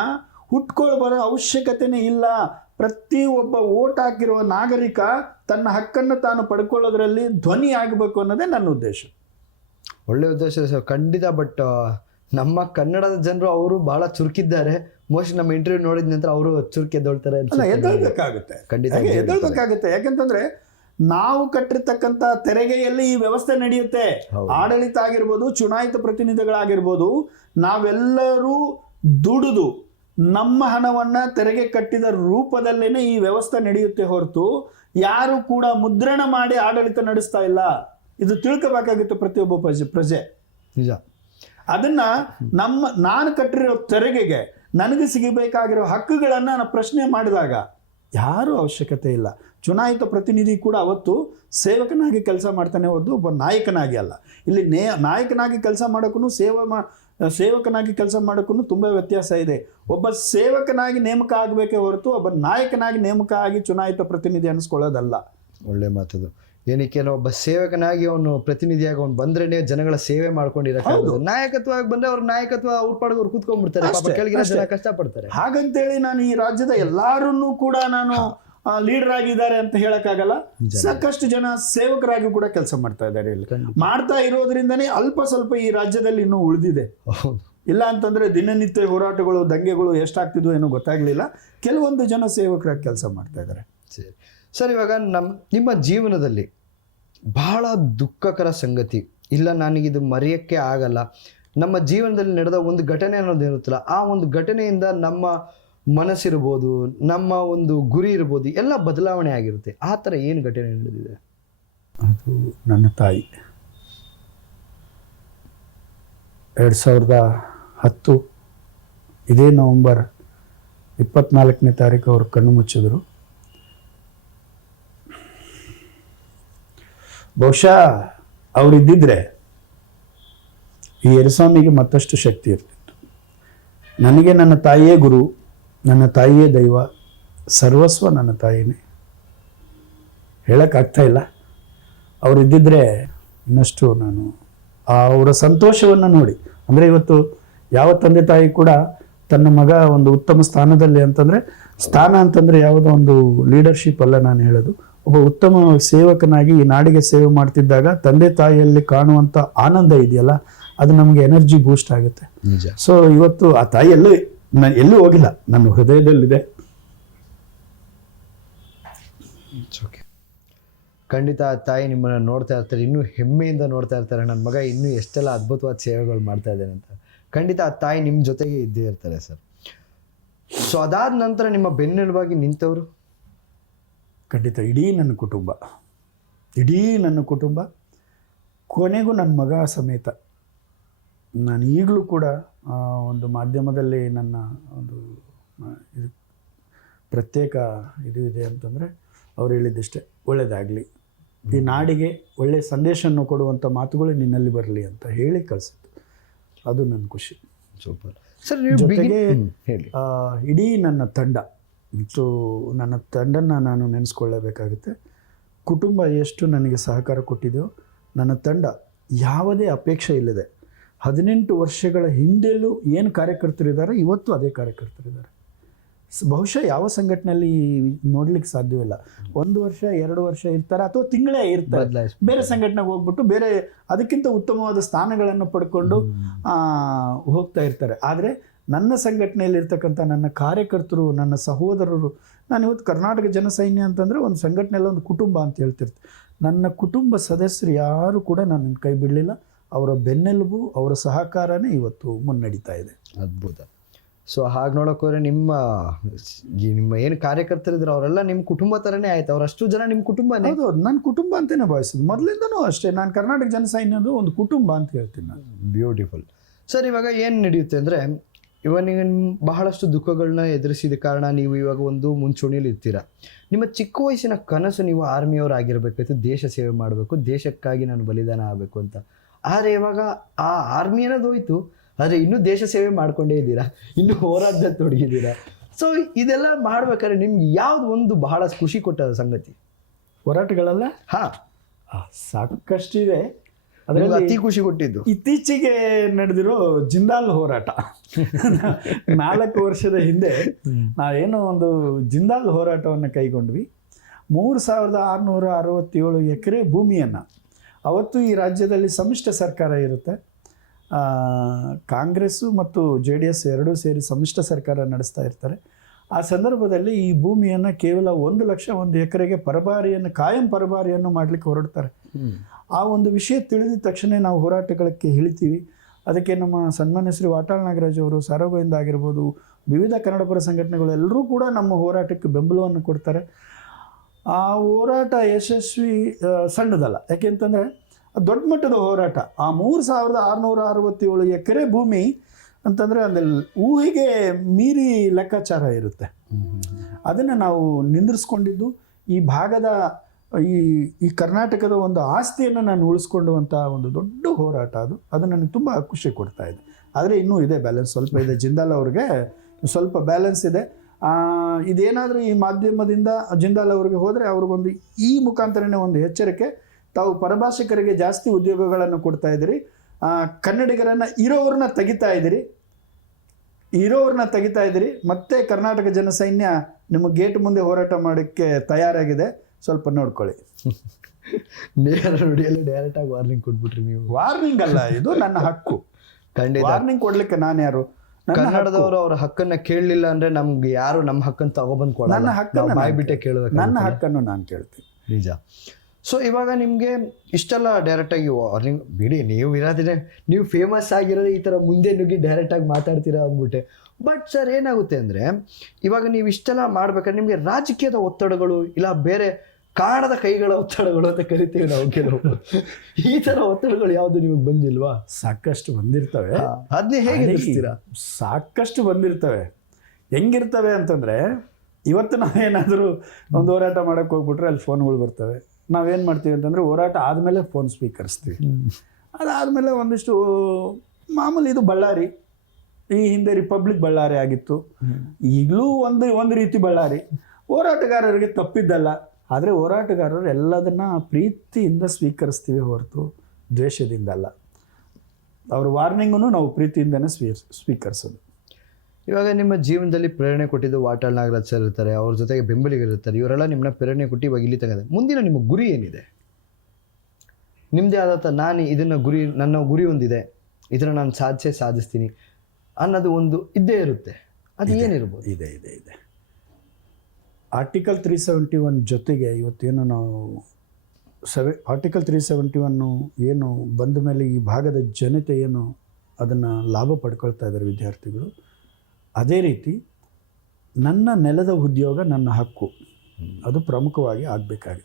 ಹುಟ್ಕೊಳ್ಬರೋ ಅವಶ್ಯಕತೆನೇ ಇಲ್ಲ. ಪ್ರತಿಯೊಬ್ಬ ಓಟ್ ಹಾಕಿರುವ ನಾಗರಿಕ ತನ್ನ ಹಕ್ಕನ್ನು ತಾನು ಪಡ್ಕೊಳ್ಳೋದ್ರಲ್ಲಿ ಧ್ವನಿ ಆಗಬೇಕು ಅನ್ನೋದೇ ನನ್ನ ಉದ್ದೇಶ. ಒಳ್ಳೆ ಉದ್ದೇಶ ಸರ್, ಖಂಡಿತ. ಬಟ್ ನಮ್ಮ ಕನ್ನಡದ ಜನರು ಅವರು ಬಹಳ ಚುರುಕಿದ್ದಾರೆ. ಮೋಸ್ಟ್ ನಮ್ಮ ಇಂಟರ್ವ್ಯೂ ನೋಡಿದ ನಂತರ ಅವರು ಚುರುಕೆದ್ದೊಳ್ತಾರೆ. ಎದ್ದೇಳ್ಬೇಕಾಗುತ್ತೆ, ಖಂಡಿತ ಎದ್ದೇಳ್ಬೇಕಾಗುತ್ತೆ. ಯಾಕೆಂತಂದ್ರೆ ನಾವು ಕಟ್ಟಿರ್ತಕ್ಕಂಥ ತೆರಿಗೆಯಲ್ಲಿ ಈ ವ್ಯವಸ್ಥೆ ನಡೆಯುತ್ತೆ. ಆಡಳಿತ ಆಗಿರ್ಬೋದು, ಚುನಾಯಿತ ಪ್ರತಿನಿಧಿಗಳಾಗಿರ್ಬೋದು, ನಾವೆಲ್ಲರೂ ದುಡಿದು ನಮ್ಮ ಹಣವನ್ನ ತೆರಿಗೆ ಕಟ್ಟಿದ ರೂಪದಲ್ಲೇನೆ ಈ ವ್ಯವಸ್ಥೆ ನಡೆಯುತ್ತೆ ಹೊರತು ಯಾರು ಕೂಡ ಮುದ್ರಣ ಮಾಡಿ ಆಡಳಿತ ನಡೆಸ್ತಾ ಇಲ್ಲ. ಇದು ತಿಳ್ಕೋಬೇಕಾಗಿತ್ತು ಪ್ರತಿಯೊಬ್ಬ ಪ್ರಜೆ. ನಿಜ. ಅದನ್ನ ನಾನು ಕಟ್ಟಿರೋ ತೆರಿಗೆಗೆ ನನಗೆ ಸಿಗಬೇಕಾಗಿರೋ ಹಕ್ಕುಗಳನ್ನು ನಾನು ಪ್ರಶ್ನೆ ಮಾಡಿದಾಗ ಯಾರೂ ಅವಶ್ಯಕತೆ ಇಲ್ಲ. ಚುನಾಯಿತ ಪ್ರತಿನಿಧಿ ಕೂಡ ಅವತ್ತು ಸೇವಕನಾಗಿ ಕೆಲಸ ಮಾಡ್ತಾನೆ ಹೊರತು ಒಬ್ಬ ನಾಯಕನಾಗಿ ಅಲ್ಲ. ಇಲ್ಲಿ ನಾಯಕನಾಗಿ ಕೆಲಸ ಮಾಡೋಕ್ಕೂ ಸೇವಕನಾಗಿ ಕೆಲಸ ಮಾಡೋಕ್ಕೂ ತುಂಬ ವ್ಯತ್ಯಾಸ ಇದೆ. ಒಬ್ಬ ಸೇವಕನಾಗಿ ನೇಮಕ ಆಗಬೇಕೇ ಹೊರತು ಒಬ್ಬ ನಾಯಕನಾಗಿ ನೇಮಕ ಆಗಿ ಚುನಾಯಿತ ಪ್ರತಿನಿಧಿ ಅನ್ನಿಸ್ಕೊಳ್ಳೋದಲ್ಲ. ಒಳ್ಳೆ ಮಾತದು. ಏನಕ್ಕೆ ಒಬ್ಬ ಸೇವಕನಾಗಿ ಅವನು ಪ್ರತಿನಿಧಿಯಾಗಿ ಅವ್ನು ಬಂದ್ರೇನೆ ಜನಗಳ ಸೇವೆ ಮಾಡ್ಕೊಂಡಿರಕ್ಕಾಗೋದು. ನಾಯಕತ್ವ ಬಂದ್ರೆ ಅವ್ರ ನಾಯಕತ್ವ ಅವ್ರ ಪಾಡಿಗೆ ಅವ್ರು ಕೂತ್ಕೊಂಡ್ಬಿಡ್ತಾರೆ, ಪಾಪ ಕೆಳಗಿನ ಜನ ಕಷ್ಟಪಡ್ತಾರೆ. ಹಾಗಂತೇಳಿ ನಾನು ಈ ರಾಜ್ಯದ ಎಲ್ಲಾರನ್ನೂ ಕೂಡ ನಾನು ಲೀಡರ್ ಆಗಿದ್ದಾರೆ ಅಂತ ಹೇಳಕ್ಕಾಗಲ್ಲ. ಸಾಕಷ್ಟು ಜನ ಸೇವಕರಾಗಿ ಕೂಡ ಕೆಲಸ ಮಾಡ್ತಾ ಇದ್ದಾರೆ. ಇಲ್ಲಿ ಮಾಡ್ತಾ ಇರೋದ್ರಿಂದನೇ ಅಲ್ಪ ಸ್ವಲ್ಪ ಈ ರಾಜ್ಯದಲ್ಲಿ ಇನ್ನೂ ಉಳಿದಿದೆ. ಇಲ್ಲ ಅಂತಂದ್ರೆ ದಿನನಿತ್ಯ ಹೋರಾಟಗಳು ದಂಗೆಗಳು ಎಷ್ಟಾಗ್ತಿದ್ವು ಏನೋ ಗೊತ್ತಾಗ್ಲಿಲ್ಲ. ಕೆಲವೊಂದು ಜನ ಸೇವಕರಾಗಿ ಕೆಲಸ ಮಾಡ್ತಾ ಇದ್ದಾರೆ. ಸರಿ ಸರ್, ಇವಾಗ ನಿಮ್ಮ ಜೀವನದಲ್ಲಿ ಬಹಳ ದುಃಖಕರ ಸಂಗತಿ, ಇಲ್ಲ ನನಗಿದು ಮರೆಯೋಕ್ಕೆ ಆಗಲ್ಲ, ನಮ್ಮ ಜೀವನದಲ್ಲಿ ನಡೆದ ಒಂದು ಘಟನೆ ಅನ್ನೋದು ಇರುತ್ತಲ್ಲ, ಆ ಒಂದು ಘಟನೆಯಿಂದ ನಮ್ಮ ಮನಸ್ಸಿರ್ಬೋದು, ನಮ್ಮ ಒಂದು ಗುರಿ ಇರ್ಬೋದು, ಎಲ್ಲ ಬದಲಾವಣೆ ಆಗಿರುತ್ತೆ. ಆ ಥರ ಏನು ಘಟನೆ ನಡೆದಿದೆ? ಅದು ನನ್ನ ತಾಯಿ 2010 ಇದೇ ನವೆಂಬರ್ 24ನೇ ತಾರೀಕು ಅವರು ಕಣ್ಣು ಮುಚ್ಚಿದ್ರು. ಬಹುಶಃ ಅವರಿದ್ದಿದ್ರೆ ಈ ಯರಸ್ವಾಮಿಗೆ ಮತ್ತಷ್ಟು ಶಕ್ತಿ ಇರ್ತಿತ್ತು. ನನಗೆ ನನ್ನ ತಾಯಿಯೇ ಗುರು, ನನ್ನ ತಾಯಿಯೇ ದೈವ, ಸರ್ವಸ್ವ ನನ್ನ ತಾಯಿನೇ. ಹೇಳೋಕ್ಕಾಗ್ತಾ ಇಲ್ಲ. ಅವರಿದ್ದಿದ್ರೆ ಇನ್ನಷ್ಟು ನಾನು ಅವರ ಸಂತೋಷವನ್ನು ನೋಡಿ, ಅಂದರೆ ಇವತ್ತು ಯಾವ ತಂದೆ ತಾಯಿ ಕೂಡ ತನ್ನ ಮಗ ಒಂದು ಉತ್ತಮ ಸ್ಥಾನದಲ್ಲಿ ಅಂತಂದರೆ, ಸ್ಥಾನ ಅಂತಂದರೆ ಯಾವುದೋ ಒಂದು ಲೀಡರ್ಶಿಪ್ ಅಲ್ಲ ನಾನು ಹೇಳೋದು, ಒಬ್ಬ ಉತ್ತಮ ಸೇವಕನಾಗಿ ಈ ನಾಡಿಗೆ ಸೇವೆ ಮಾಡ್ತಿದ್ದಾಗ ತಂದೆ ತಾಯಿಯಲ್ಲಿ ಕಾಣುವಂಥ ಆನಂದ ಇದೆಯಲ್ಲ, ಅದು ನಮಗೆ ಎನರ್ಜಿ ಬೂಸ್ಟ್ ಆಗುತ್ತೆ. ಸೊ ಇವತ್ತು ಆ ತಾಯಿ ಎಲ್ಲೂ ಹೋಗಿಲ್ಲ, ನನ್ನ ಹೃದಯದಲ್ಲಿದೆ. ಖಂಡಿತ ಆ ತಾಯಿ ನಿಮ್ಮನ್ನು ನೋಡ್ತಾ ಇರ್ತಾರೆ, ಇನ್ನೂ ಹೆಮ್ಮೆಯಿಂದ ನೋಡ್ತಾ ಇರ್ತಾರೆ, ನನ್ನ ಮಗ ಇನ್ನೂ ಎಷ್ಟೆಲ್ಲ ಅದ್ಭುತವಾದ ಸೇವೆಗಳು ಮಾಡ್ತಾ ಇದ್ದಾನೆ ಅಂತ. ಖಂಡಿತ ಆ ತಾಯಿ ನಿಮ್ಮ ಜೊತೆಗೆ ಇದ್ದೇ ಇರ್ತಾರೆ ಸರ್. ಸೊ ಅದಾದ ನಂತರ ನಿಮ್ಮ ಬೆನ್ನೆಲುಬಾಗಿ ನಿಂತವರು? ಖಂಡಿತ ಇಡೀ ನನ್ನ ಕುಟುಂಬ, ಕೊನೆಗೂ ನನ್ನ ಮಗ ಸಮೇತ. ನಾನು ಈಗಲೂ ಕೂಡ ಒಂದು ಮಾಧ್ಯಮದಲ್ಲಿ ನನ್ನ ಒಂದು ಇದು ಪ್ರತ್ಯೇಕ ಇದು ಇದೆ ಅಂತಂದರೆ ಅವ್ರು ಹೇಳಿದ್ದಷ್ಟೇ, ಒಳ್ಳೆಯದಾಗಲಿ, ಈ ನಾಡಿಗೆ ಒಳ್ಳೆಯ ಸಂದೇಶವನ್ನು ಕೊಡುವಂಥ ಮಾತುಗಳು ನಿನ್ನಲ್ಲಿ ಬರಲಿ ಅಂತ ಹೇಳಿ ಕಳಿಸಿತ್ತು. ಅದು ನನ್ನ ಖುಷಿ. Super sir. ಜೊತೆಗೆ ಇಡೀ ನನ್ನ ತಂಡ, ನನ್ನ ತಂಡನ ನಾನು ನೆನೆಸ್ಕೊಳ್ಳೇಬೇಕಾಗುತ್ತೆ. ಕುಟುಂಬ ಎಷ್ಟು ನನಗೆ ಸಹಕಾರ ಕೊಟ್ಟಿದೆಯೋ, ನನ್ನ ತಂಡ ಯಾವುದೇ ಅಪೇಕ್ಷೆ ಇಲ್ಲದೆ 18 ವರ್ಷಗಳ ಹಿಂದೆಲ್ಲೂ ಏನು ಕಾರ್ಯಕರ್ತರಿದ್ದಾರೆ ಇವತ್ತು ಅದೇ ಕಾರ್ಯಕರ್ತರಿದ್ದಾರೆ. ಬಹುಶಃ ಯಾವ ಸಂಘಟನೆಯಲ್ಲಿ ನೋಡ್ಲಿಕ್ಕೆ ಸಾಧ್ಯವಿಲ್ಲ. 1 ವರ್ಷ 2 ವರ್ಷ ಇರ್ತಾರೆ, ಅಥವಾ ತಿಂಗಳೇ ಇರ್ತಾರೆ, ಬೇರೆ ಸಂಘಟನೆಗೆ ಹೋಗ್ಬಿಟ್ಟು ಬೇರೆ ಅದಕ್ಕಿಂತ ಉತ್ತಮವಾದ ಸ್ಥಾನಗಳನ್ನು ಪಡ್ಕೊಂಡು ಹೋಗ್ತಾ ಇರ್ತಾರೆ. ಆದರೆ ನನ್ನ ಸಂಘಟನೆಯಲ್ಲಿ ಇರ್ತಕ್ಕಂಥ ನನ್ನ ಕಾರ್ಯಕರ್ತರು, ನನ್ನ ಸಹೋದರರು, ನಾನು ಇವತ್ತು ಕರ್ನಾಟಕ ಜನಸೈನ್ಯ ಅಂತಂದರೆ ಒಂದು ಸಂಘಟನೆಯಲ್ಲಿ ಒಂದು ಕುಟುಂಬ ಅಂತ ಹೇಳ್ತಿರ್ತೀನಿ. ನನ್ನ ಕುಟುಂಬ ಸದಸ್ಯರು ಯಾರು ಕೂಡ ನನ್ನ ಕೈ ಬಿಡಲಿಲ್ಲ. ಅವರ ಬೆನ್ನೆಲುಬು, ಅವರ ಸಹಕಾರನೇ ಇವತ್ತು ಮುನ್ನಡೀತಾ ಇದೆ. ಅದ್ಭುತ. ಸೊ ಹಾಗೆ ನೋಡೋಕೋದ್ರೆ ನಿಮ್ಮ ಏನು ಕಾರ್ಯಕರ್ತರಿದ್ರು ಅವರೆಲ್ಲ ನಿಮ್ಮ ಕುಟುಂಬ ಥರನೇ ಆಯ್ತು. ಅವರಷ್ಟು ಜನ ನಿಮ್ಮ ಕುಟುಂಬನೇ? ಹೌದು, ನನ್ನ ಕುಟುಂಬ ಅಂತಲೇ ಭಾವಿಸೋದು ಮೊದಲಿಂದನೂ ಅಷ್ಟೇ. ನಾನು ಕರ್ನಾಟಕ ಜನಸೈನ್ಯದು ಒಂದು ಕುಟುಂಬ ಅಂತ ಹೇಳ್ತೀನಿ ನಾನು. Beautiful sir. ಇವಾಗ ಏನು ನಡೆಯುತ್ತೆ ಅಂದರೆ, ಇವಾಗ ನೀವು ಬಹಳಷ್ಟು ದುಃಖಗಳನ್ನ ಎದುರಿಸಿದ ಕಾರಣ ನೀವು ಇವಾಗ ಒಂದು ಮುಂಚೂಣಿಯಲ್ಲಿ ಇರ್ತೀರ. ನಿಮ್ಮ ಚಿಕ್ಕ ವಯಸ್ಸಿನ ಕನಸು ನೀವು ಆರ್ಮಿಯವರಾಗಿರ್ಬೇಕಾಯ್ತು, ದೇಶ ಸೇವೆ ಮಾಡಬೇಕು, ದೇಶಕ್ಕಾಗಿ ನಾನು ಬಲಿದಾನ ಆಗಬೇಕು ಅಂತ. ಆದರೆ ಇವಾಗ ಆ ಆರ್ಮಿ ಅನ್ನೋದು ಹೋಯ್ತು, ಆದರೆ ಇನ್ನೂ ದೇಶ ಸೇವೆ ಮಾಡ್ಕೊಂಡೇ ಇದ್ದೀರಾ, ಇನ್ನೂ ಹೋರಾಟದಲ್ಲಿ ತೊಡಗಿದ್ದೀರಾ. ಸೊ ಇದೆಲ್ಲ ಮಾಡ್ಬೇಕಾದ್ರೆ ನಿಮ್ಗೆ ಯಾವ್ದು ಒಂದು ಬಹಳ ಖುಷಿ ಕೊಟ್ಟ ಸಂಗತಿ? ಹೋರಾಟಗಳೆಲ್ಲ ಸಾಕಷ್ಟಿದೆ. ಅದರಲ್ಲಿ ಅತಿ ಖುಷಿ ಕೊಟ್ಟಿದ್ದು ಇತ್ತೀಚೆಗೆ ನಡೆದಿರೋ ಜಿಂದಾಲ್ ಹೋರಾಟ. 4 ವರ್ಷದ ಹಿಂದೆ ನಾವೇನೋ ಒಂದು ಜಿಂದಾಲ್ ಹೋರಾಟವನ್ನು ಕೈಗೊಂಡ್ವಿ. 3667 ಎಕರೆ ಭೂಮಿಯನ್ನು, ಅವತ್ತು ಈ ರಾಜ್ಯದಲ್ಲಿ ಸಮ್ಮಿಶ್ರ ಸರ್ಕಾರ ಇರುತ್ತೆ, ಕಾಂಗ್ರೆಸ್ಸು ಮತ್ತು JDS ಎರಡೂ ಸೇರಿ ಸಮ್ಮಿಶ್ರ ಸರ್ಕಾರ ನಡೆಸ್ತಾ ಇರ್ತಾರೆ. ಆ ಸಂದರ್ಭದಲ್ಲಿ ಈ ಭೂಮಿಯನ್ನು ಕೇವಲ 1 ಎಕರೆಗೆ ಪರಭಾರಿಯನ್ನು, ಕಾಯಂ ಪರಭಾರಿಯನ್ನು ಮಾಡಲಿಕ್ಕೆ ಹೊರಡ್ತಾರೆ. ಆ ಒಂದು ವಿಷಯ ತಿಳಿದ ತಕ್ಷಣ ನಾವು ಹೋರಾಟಗಳಿಗೆ ಇಳಿತೀವಿ. ಅದಕ್ಕೆ ನಮ್ಮ ಸನ್ಮಾನ್ಯ ಶ್ರೀ ವಾಟಾಳ್ ನಾಗರಾಜ್ ಅವರು, ಸಾರೋಗೋವಿಂದ ಆಗಿರ್ಬೋದು, ವಿವಿಧ ಕನ್ನಡಪರ ಸಂಘಟನೆಗಳು ಎಲ್ಲರೂ ಕೂಡ ನಮ್ಮ ಹೋರಾಟಕ್ಕೆ ಬೆಂಬಲವನ್ನು ಕೊಡ್ತಾರೆ. ಆ ಹೋರಾಟ ಯಶಸ್ವಿ ಸಣ್ಣದಲ್ಲ, ಯಾಕೆಂತಂದರೆ ದೊಡ್ಡ ಮಟ್ಟದ ಹೋರಾಟ. ಆ 3667 ಎಕರೆ ಭೂಮಿ ಅಂತಂದರೆ ಅಲ್ಲಿ ಊಹೆಗೆ ಮೀರಿ ಲೆಕ್ಕಾಚಾರ ಇರುತ್ತೆ. ಅದನ್ನು ನಾವು ನಿಂದಿರಿಸ್ಕೊಂಡಿದ್ದು, ಈ ಭಾಗದ ಈ ಕರ್ನಾಟಕದ ಒಂದು ಆಸ್ತಿಯನ್ನು ನಾನು ಉಳಿಸ್ಕೊಳ್ಳುವಂಥ ಒಂದು ದೊಡ್ಡ ಹೋರಾಟ ಅದು ನನಗೆ ತುಂಬ ಖುಷಿ ಕೊಡ್ತಾ ಇದೆ. ಆದರೆ ಇನ್ನೂ ಇದೆ ಬ್ಯಾಲೆನ್ಸ್, ಸ್ವಲ್ಪ ಇದೆ. ಜಿಂದಾಲ್ ಅವ್ರಿಗೆ ಸ್ವಲ್ಪ ಬ್ಯಾಲೆನ್ಸ್ ಇದೆ. ಇದೇನಾದರೂ ಈ ಮಾಧ್ಯಮದಿಂದ ಜಿಂದಾಲ್ ಅವರಿಗೆ ಹೋದರೆ ಅವ್ರಿಗೊಂದು ಈ ಮುಖಾಂತರನೇ ಒಂದು ಎಚ್ಚರಿಕೆ, ತಾವು ಪರಭಾಷಿಕರಿಗೆ ಜಾಸ್ತಿ ಉದ್ಯೋಗಗಳನ್ನು ಕೊಡ್ತಾ ಇದ್ದೀರಿ, ಕನ್ನಡಿಗರನ್ನು ಇರೋವ್ರನ್ನ ತೆಗಿತಾ ಇದ್ದೀರಿ, ಮತ್ತೆ ಕರ್ನಾಟಕ ಜನಸೈನ್ಯ ನಿಮ್ಮ ಗೇಟ್ ಮುಂದೆ ಹೋರಾಟ ಮಾಡೋಕ್ಕೆ ತಯಾರಾಗಿದೆ, ಸ್ವಲ್ಪ ನೋಡ್ಕೊಳ್ಳಿ. ನೇರ ನುಡಿಯಲ್ಲಿ ಡೈರೆಕ್ಟ್ ಆಗಿ ವಾರ್ನಿಂಗ್ ಕೊಟ್ಬಿಟ್ರಿ ನೀವು. ವಾರ್ನಿಂಗ್ ಅಲ್ಲ, ಇದು ನನ್ನ ಹಕ್ಕು. ಖಂಡಿತ ವಾರ್ನಿಂಗ್ ಕೊಡ್ಲಿಕ್ಕೆ ನಾನು ಯಾರು? ಕನ್ನಡದವರು ಅವ್ರ ಹಕ್ಕನ್ನ ಕೇಳಲಿಲ್ಲ ಅಂದ್ರೆ ನಮ್ಗೆ ಯಾರು ನಮ್ಮ ಹಕ್ಕನ್ನು ತಗೊಬಂದ್ ಕೊಡಲ್ಲ. ನನ್ನ ಹಕ್ಕನ್ನು ಬಾಯ್ ಬಿಟ್ಟೆ ಕೇಳಬೇಕು. ನನ್ನ ಹಕ್ಕನ್ನು ನಾನು ಕೇಳ್ತೀನಿ. ನಿಜ. ಸೊ ಇವಾಗ ನಿಮಗೆ ಇಷ್ಟೆಲ್ಲ ಡೈರೆಕ್ಟಾಗಿ ವಾರ್ನಿಂಗ್ ಬಿಡಿ, ನೀವು ಇರೋದಿದೆ, ನೀವು ಫೇಮಸ್ ಆಗಿರೋದೇ ಈ ಥರ ಮುಂದೆ ನುಗ್ಗಿ ಡೈರೆಕ್ಟಾಗಿ ಮಾತಾಡ್ತೀರಾ ಅಂದ್ಬಿಟ್ಟೆ. ಬಟ್ ಸರ್ ಏನಾಗುತ್ತೆ ಅಂದರೆ, ಇವಾಗ ನೀವು ಇಷ್ಟೆಲ್ಲ ಮಾಡ್ಬೇಕಾದ್ರೆ ನಿಮಗೆ ರಾಜಕೀಯದ ಒತ್ತಡಗಳು ಇಲ್ಲ ಬೇರೆ ಕಾಣದ ಕೈಗಳ ಒತ್ತಡಗಳು ಅಂತ ಕರಿತೀವಿ ನಾವು ಕೆಲವು, ಈ ಥರ ಒತ್ತಡಗಳು ಯಾವುದು ನಿಮಗೆ ಬಂದಿಲ್ವಾ? ಸಾಕಷ್ಟು ಬಂದಿರ್ತವೆ. ಅದನ್ನೇ ಹೇಗೆ ಎದುರಿಸ್ತೀರಾ? ಸಾಕಷ್ಟು ಬಂದಿರ್ತವೆ. ಹೆಂಗಿರ್ತವೆ ಅಂತಂದರೆ, ಇವತ್ತು ನಾವೇನಾದರೂ ಒಂದು ಹೋರಾಟ ಮಾಡೋಕ್ಕೆ ಹೋಗ್ಬಿಟ್ರೆ ಅಲ್ಲಿ ಫೋನ್ಗಳು ಬರ್ತವೆ. ನಾವೇನು ಮಾಡ್ತೀವಿ ಅಂತಂದರೆ, ಹೋರಾಟ ಆದಮೇಲೆ ಫೋನ್ ಸ್ವೀಕರಿಸ್ತೀವಿ. ಅದಾದಮೇಲೆ ಒಂದಿಷ್ಟು ಮಾಮೂಲಿ, ಇದು ಬಳ್ಳಾರಿ, ಈ ಹಿಂದೆ ರಿಪಬ್ಲಿಕ್ ಬಳ್ಳಾರಿ ಆಗಿತ್ತು, ಈಗಲೂ ಒಂದು ರೀತಿ ಬಳ್ಳಾರಿ. ಹೋರಾಟಗಾರರಿಗೆ ತಪ್ಪಿದ್ದಲ್ಲ, ಆದರೆ ಹೋರಾಟಗಾರರು ಎಲ್ಲದನ್ನ ಪ್ರೀತಿಯಿಂದ ಸ್ವೀಕರಿಸ್ತೀವಿ ಹೊರತು ದ್ವೇಷದಿಂದ ಅಲ್ಲ. ಅವ್ರ ವಾರ್ನಿಂಗನ್ನು ನಾವು ಪ್ರೀತಿಯಿಂದನೇ ಸ್ವೀಕರಿಸೋದು. ಇವಾಗ ನಿಮ್ಮ ಜೀವನದಲ್ಲಿ ಪ್ರೇರಣೆ ಕೊಟ್ಟಿದ್ದು ವಾಟಾಳ್ ನಾಗರಾಜ್ ಸರ್ ಇರ್ತಾರೆ, ಅವ್ರ ಜೊತೆಗೆ ಬೆಂಬಲಿಗರಿರ್ತಾರೆ, ಇವರೆಲ್ಲ ನಿಮ್ಮನ್ನ ಪ್ರೇರಣೆ ಕೊಟ್ಟು ಇವಾಗ ಇಲ್ಲಿ ತಗದೆ. ಮುಂದಿನ ನಿಮ್ಮ ಗುರಿ ಏನಿದೆ? ನಿಮ್ಮದೇ ಆದಂಥ ನನ್ನ ಗುರಿ ಒಂದಿದೆ, ಇದನ್ನು ನಾನು ಸಾಧಿಸ್ತೀನಿ ಅನ್ನೋದು ಒಂದು ಇದ್ದೇ ಇರುತ್ತೆ. ಅದು ಏನಿರ್ಬೋದು? ಇದೆ ಆರ್ಟಿಕಲ್ 371 ಜೊತೆಗೆ ಇವತ್ತೇನು ನಾವು ಆರ್ಟಿಕಲ್ 371 ಏನು ಬಂದ ಮೇಲೆ ಈ ಭಾಗದ ಜನತೆ ಏನು ಅದನ್ನು ಲಾಭ ಪಡ್ಕೊಳ್ತಾ ಇದ್ದಾರೆ ವಿದ್ಯಾರ್ಥಿಗಳು, ಅದೇ ರೀತಿ ನನ್ನ ನೆಲದ ಉದ್ಯೋಗ ನನ್ನ ಹಕ್ಕು, ಅದು ಪ್ರಮುಖವಾಗಿ ಆಗಬೇಕಾಗಿ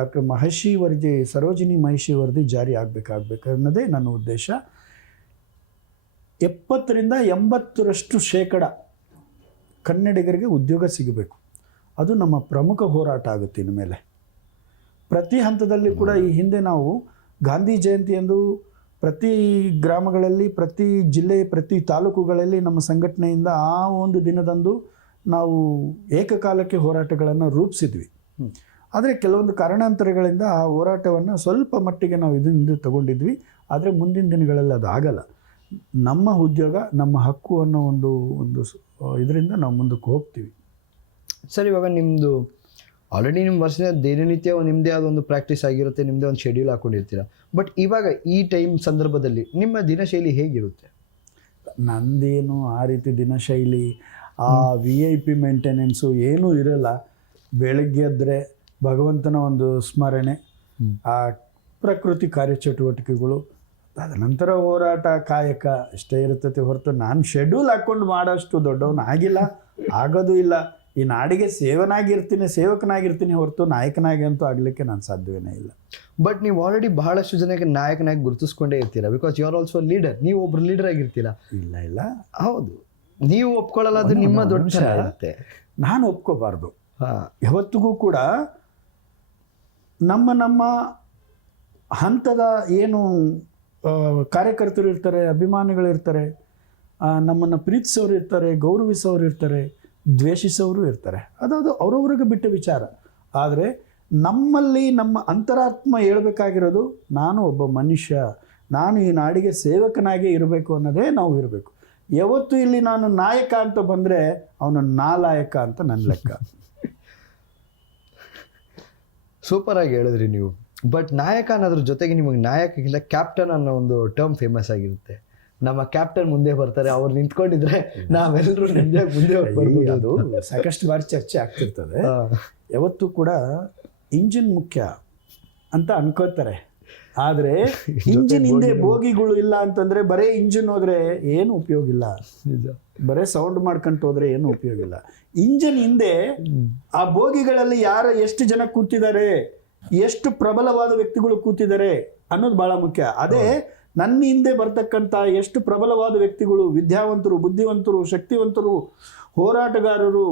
ಡಾಕ್ಟರ್ ಮಹರ್ಷಿ ವರದಿ, ಸರೋಜಿನಿ ಮಹಿಷಿ ವರದಿ ಜಾರಿ ಆಗಬೇಕು ಅನ್ನೋದೇ ನನ್ನ ಉದ್ದೇಶ. 70-80% ಕನ್ನಡಿಗರಿಗೆ ಉದ್ಯೋಗ ಸಿಗಬೇಕು. ಅದು ನಮ್ಮ ಪ್ರಮುಖ ಹೋರಾಟ ಆಗುತ್ತೆ ಇನ್ನು ಮೇಲೆ. ಪ್ರತಿ ಹಂತದಲ್ಲಿ ಕೂಡ ಈ ಹಿಂದೆ ನಾವು ಗಾಂಧಿ ಜಯಂತಿ ಎಂದು ಪ್ರತಿ ಗ್ರಾಮಗಳಲ್ಲಿ, ಪ್ರತಿ ಜಿಲ್ಲೆ, ಪ್ರತಿ ತಾಲೂಕುಗಳಲ್ಲಿ ನಮ್ಮ ಸಂಘಟನೆಯಿಂದ ಆ ಒಂದು ದಿನದಂದು ನಾವು ಏಕಕಾಲಕ್ಕೆ ಹೋರಾಟಗಳನ್ನು ರೂಪಿಸಿದ್ವಿ. ಆದರೆ ಕೆಲವೊಂದು ಕಾರಣಾಂತರಗಳಿಂದ ಆ ಹೋರಾಟವನ್ನು ಸ್ವಲ್ಪ ಮಟ್ಟಿಗೆ ನಾವು ಇದರಿಂದ ತಗೊಂಡಿದ್ವಿ. ಆದರೆ ಮುಂದಿನ ದಿನಗಳಲ್ಲಿ ಅದು ಆಗಲ್ಲ. ನಮ್ಮ ಉದ್ಯೋಗ ನಮ್ಮ ಹಕ್ಕು ಅನ್ನೋ ಒಂದು ಇದರಿಂದ ನಾವು ಮುಂದಕ್ಕೆ ಹೋಗ್ತೀವಿ. ಸರ್, ಇವಾಗ ನಿಮ್ಮದು ಆಲ್ರೆಡಿ ನಿಮ್ಮ ವರ್ಷದ ದಿನನಿತ್ಯ ನಿಮ್ಮದೇ ಆದ ಒಂದು ಪ್ರಾಕ್ಟೀಸ್ ಆಗಿರುತ್ತೆ, ನಿಮ್ಮದೇ ಒಂದು ಶೆಡ್ಯೂಲ್ ಹಾಕ್ಕೊಂಡಿರ್ತೀರ. ಬಟ್ ಇವಾಗ ಈ ಸಂದರ್ಭದಲ್ಲಿ ನಿಮ್ಮ ದಿನಶೈಲಿ ಹೇಗಿರುತ್ತೆ? ನಂದೇನು ಆ ರೀತಿ ದಿನಶೈಲಿ, ಆ VIP ಮೇಂಟೆನೆನ್ಸು ಏನೂ ಇರಲ್ಲ. ಬೆಳಗ್ಗೆ ಎದ್ದರೆ ಭಗವಂತನ ಒಂದು ಸ್ಮರಣೆ, ಆ ಪ್ರಕೃತಿ ಕಾರ್ಯಚಟುವಟಿಕೆಗಳು, ತದನಂತರ ಹೋರಾಟ, ಕಾಯಕ ಇಷ್ಟೇ ಇರ್ತೈತೆ ಹೊರತು ನಾನು ಶೆಡ್ಯೂಲ್ ಹಾಕ್ಕೊಂಡು ಮಾಡೋಷ್ಟು ದೊಡ್ಡವನು ಆಗಿಲ್ಲ, ಆಗೋದು ಇಲ್ಲ. ಈ ನಾಡಿಗೆ ಸೇವಕನಾಗಿರ್ತೀನಿ ಹೊರತು ನಾಯಕನಾಗಿ ಅಂತೂ ಆಗಲಿಕ್ಕೆ ನಾನು ಸಾಧ್ಯವೇ ಇಲ್ಲ. ಬಟ್ ನೀವು ಆಲ್ರೆಡಿ ಬಹಳಷ್ಟು ಜನಕ್ಕೆ ನಾಯಕನಾಗಿ ಗುರುತಿಸ್ಕೊಂಡೇ ಇರ್ತೀರಾ, because you are also leader. ನೀವು ಒಬ್ರು ಲೀಡರ್ ಆಗಿರ್ತೀರಾ. ಇಲ್ಲ ಹೌದು, ನೀವು ಒಪ್ಕೊಳ್ಳಲ್ಲ, ಅದು ನಿಮ್ಮ ದೊಡ್ಡ ಇರುತ್ತೆ. ನಾನು ಒಪ್ಕೋಬಾರ್ದು. ಯಾವತ್ತಿಗೂ ಕೂಡ ನಮ್ಮ ಹಂತದ ಏನು ಕಾರ್ಯಕರ್ತರು ಇರ್ತಾರೆ, ಅಭಿಮಾನಿಗಳಿರ್ತಾರೆ, ನಮ್ಮನ್ನು ಪ್ರೀತಿಸೋರು ಇರ್ತಾರೆ, ಗೌರವಿಸೋರು ಇರ್ತಾರೆ, ದ್ವೇಷಿಸೋರು ಇರ್ತಾರೆ. ಅದು ಅವ್ರವ್ರಿಗೆ ಬಿಟ್ಟ ವಿಚಾರ. ಆದರೆ ನಮ್ಮಲ್ಲಿ ನಮ್ಮ ಅಂತರಾತ್ಮ ಹೇಳ್ಬೇಕಾಗಿರೋದು, ನಾನು ಒಬ್ಬ ಮನುಷ್ಯ, ನಾನು ಈ ನಾಡಿಗೆ ಸೇವಕನಾಗೇ ಇರಬೇಕು ಅನ್ನೋದೇ ನಾವು ಇರಬೇಕು. ಯಾವತ್ತು ಇಲ್ಲಿ ನಾನು ನಾಯಕ ಅಂತ ಬಂದರೆ ಅವನು ನಾಲಾಯಕ ಅಂತ ನನ್ನ ಲೆಕ್ಕ. ಸೂಪರಾಗಿ ಹೇಳಿದ್ರಿ ನೀವು. ಬಟ್ ನಾಯಕ ಅನ್ನೋದ್ರ ಜೊತೆಗೆ ನಿಮಗೆ ನಾಯಕಕ್ಕಿಂತ ಕ್ಯಾಪ್ಟನ್ ಅನ್ನೋ ಒಂದು ಟರ್ಮ್ ಫೇಮಸ್ ಆಗಿರುತ್ತೆ. ನಮ್ಮ ಕ್ಯಾಪ್ಟನ್ ಮುಂದೆ ಬರ್ತಾರೆ, ಅವ್ರು ನಿಂತ್ಕೊಂಡಿದ್ರೆ ನಾವೆಲ್ಲರೂ ಮುಂದೆ ಬರ್ಬೋದು. ಅದು ಸಾಕಷ್ಟು ಬಾರಿ ಚರ್ಚೆ ಆಗ್ತಿರ್ತದೆ. ಯಾವತ್ತೂ ಕೂಡ ಇಂಜಿನ್ ಮುಖ್ಯ ಅಂತ ಅನ್ಕೋತಾರೆ. ಆದರೆ ಇಂಜಿನ್ ಹಿಂದೆ ಬೋಗಿಗಳು ಇಲ್ಲ ಅಂತಂದ್ರೆ ಬರೀ ಇಂಜಿನ್ ಹೋದ್ರೆ ಏನು ಉಪಯೋಗ ಇಲ್ಲ. ಬರೀ ಸೌಂಡ್ ಮಾಡ್ಕೊಂತ ಹೋದ್ರೆ ಏನು ಉಪಯೋಗ ಇಲ್ಲ. ಇಂಜಿನ್ ಹಿಂದೆ ಆ ಬೋಗಿಗಳಲ್ಲಿ ಎಷ್ಟು ಜನ ಕೂತಿದ್ದಾರೆ, ಎಷ್ಟು ಪ್ರಬಲವಾದ ವ್ಯಕ್ತಿಗಳು ಕೂತಿದ್ದಾರೆ ಅನ್ನೋದು ಬಹಳ ಮುಖ್ಯ. ಅದೇ ನನ್ನ ಹಿಂದೆ ಬರ್ತಕ್ಕಂಥ ಎಷ್ಟು ಪ್ರಬಲವಾದ ವ್ಯಕ್ತಿಗಳು, ವಿದ್ಯಾವಂತರು, ಬುದ್ಧಿವಂತರು, ಶಕ್ತಿವಂತರು, ಹೋರಾಟಗಾರರು,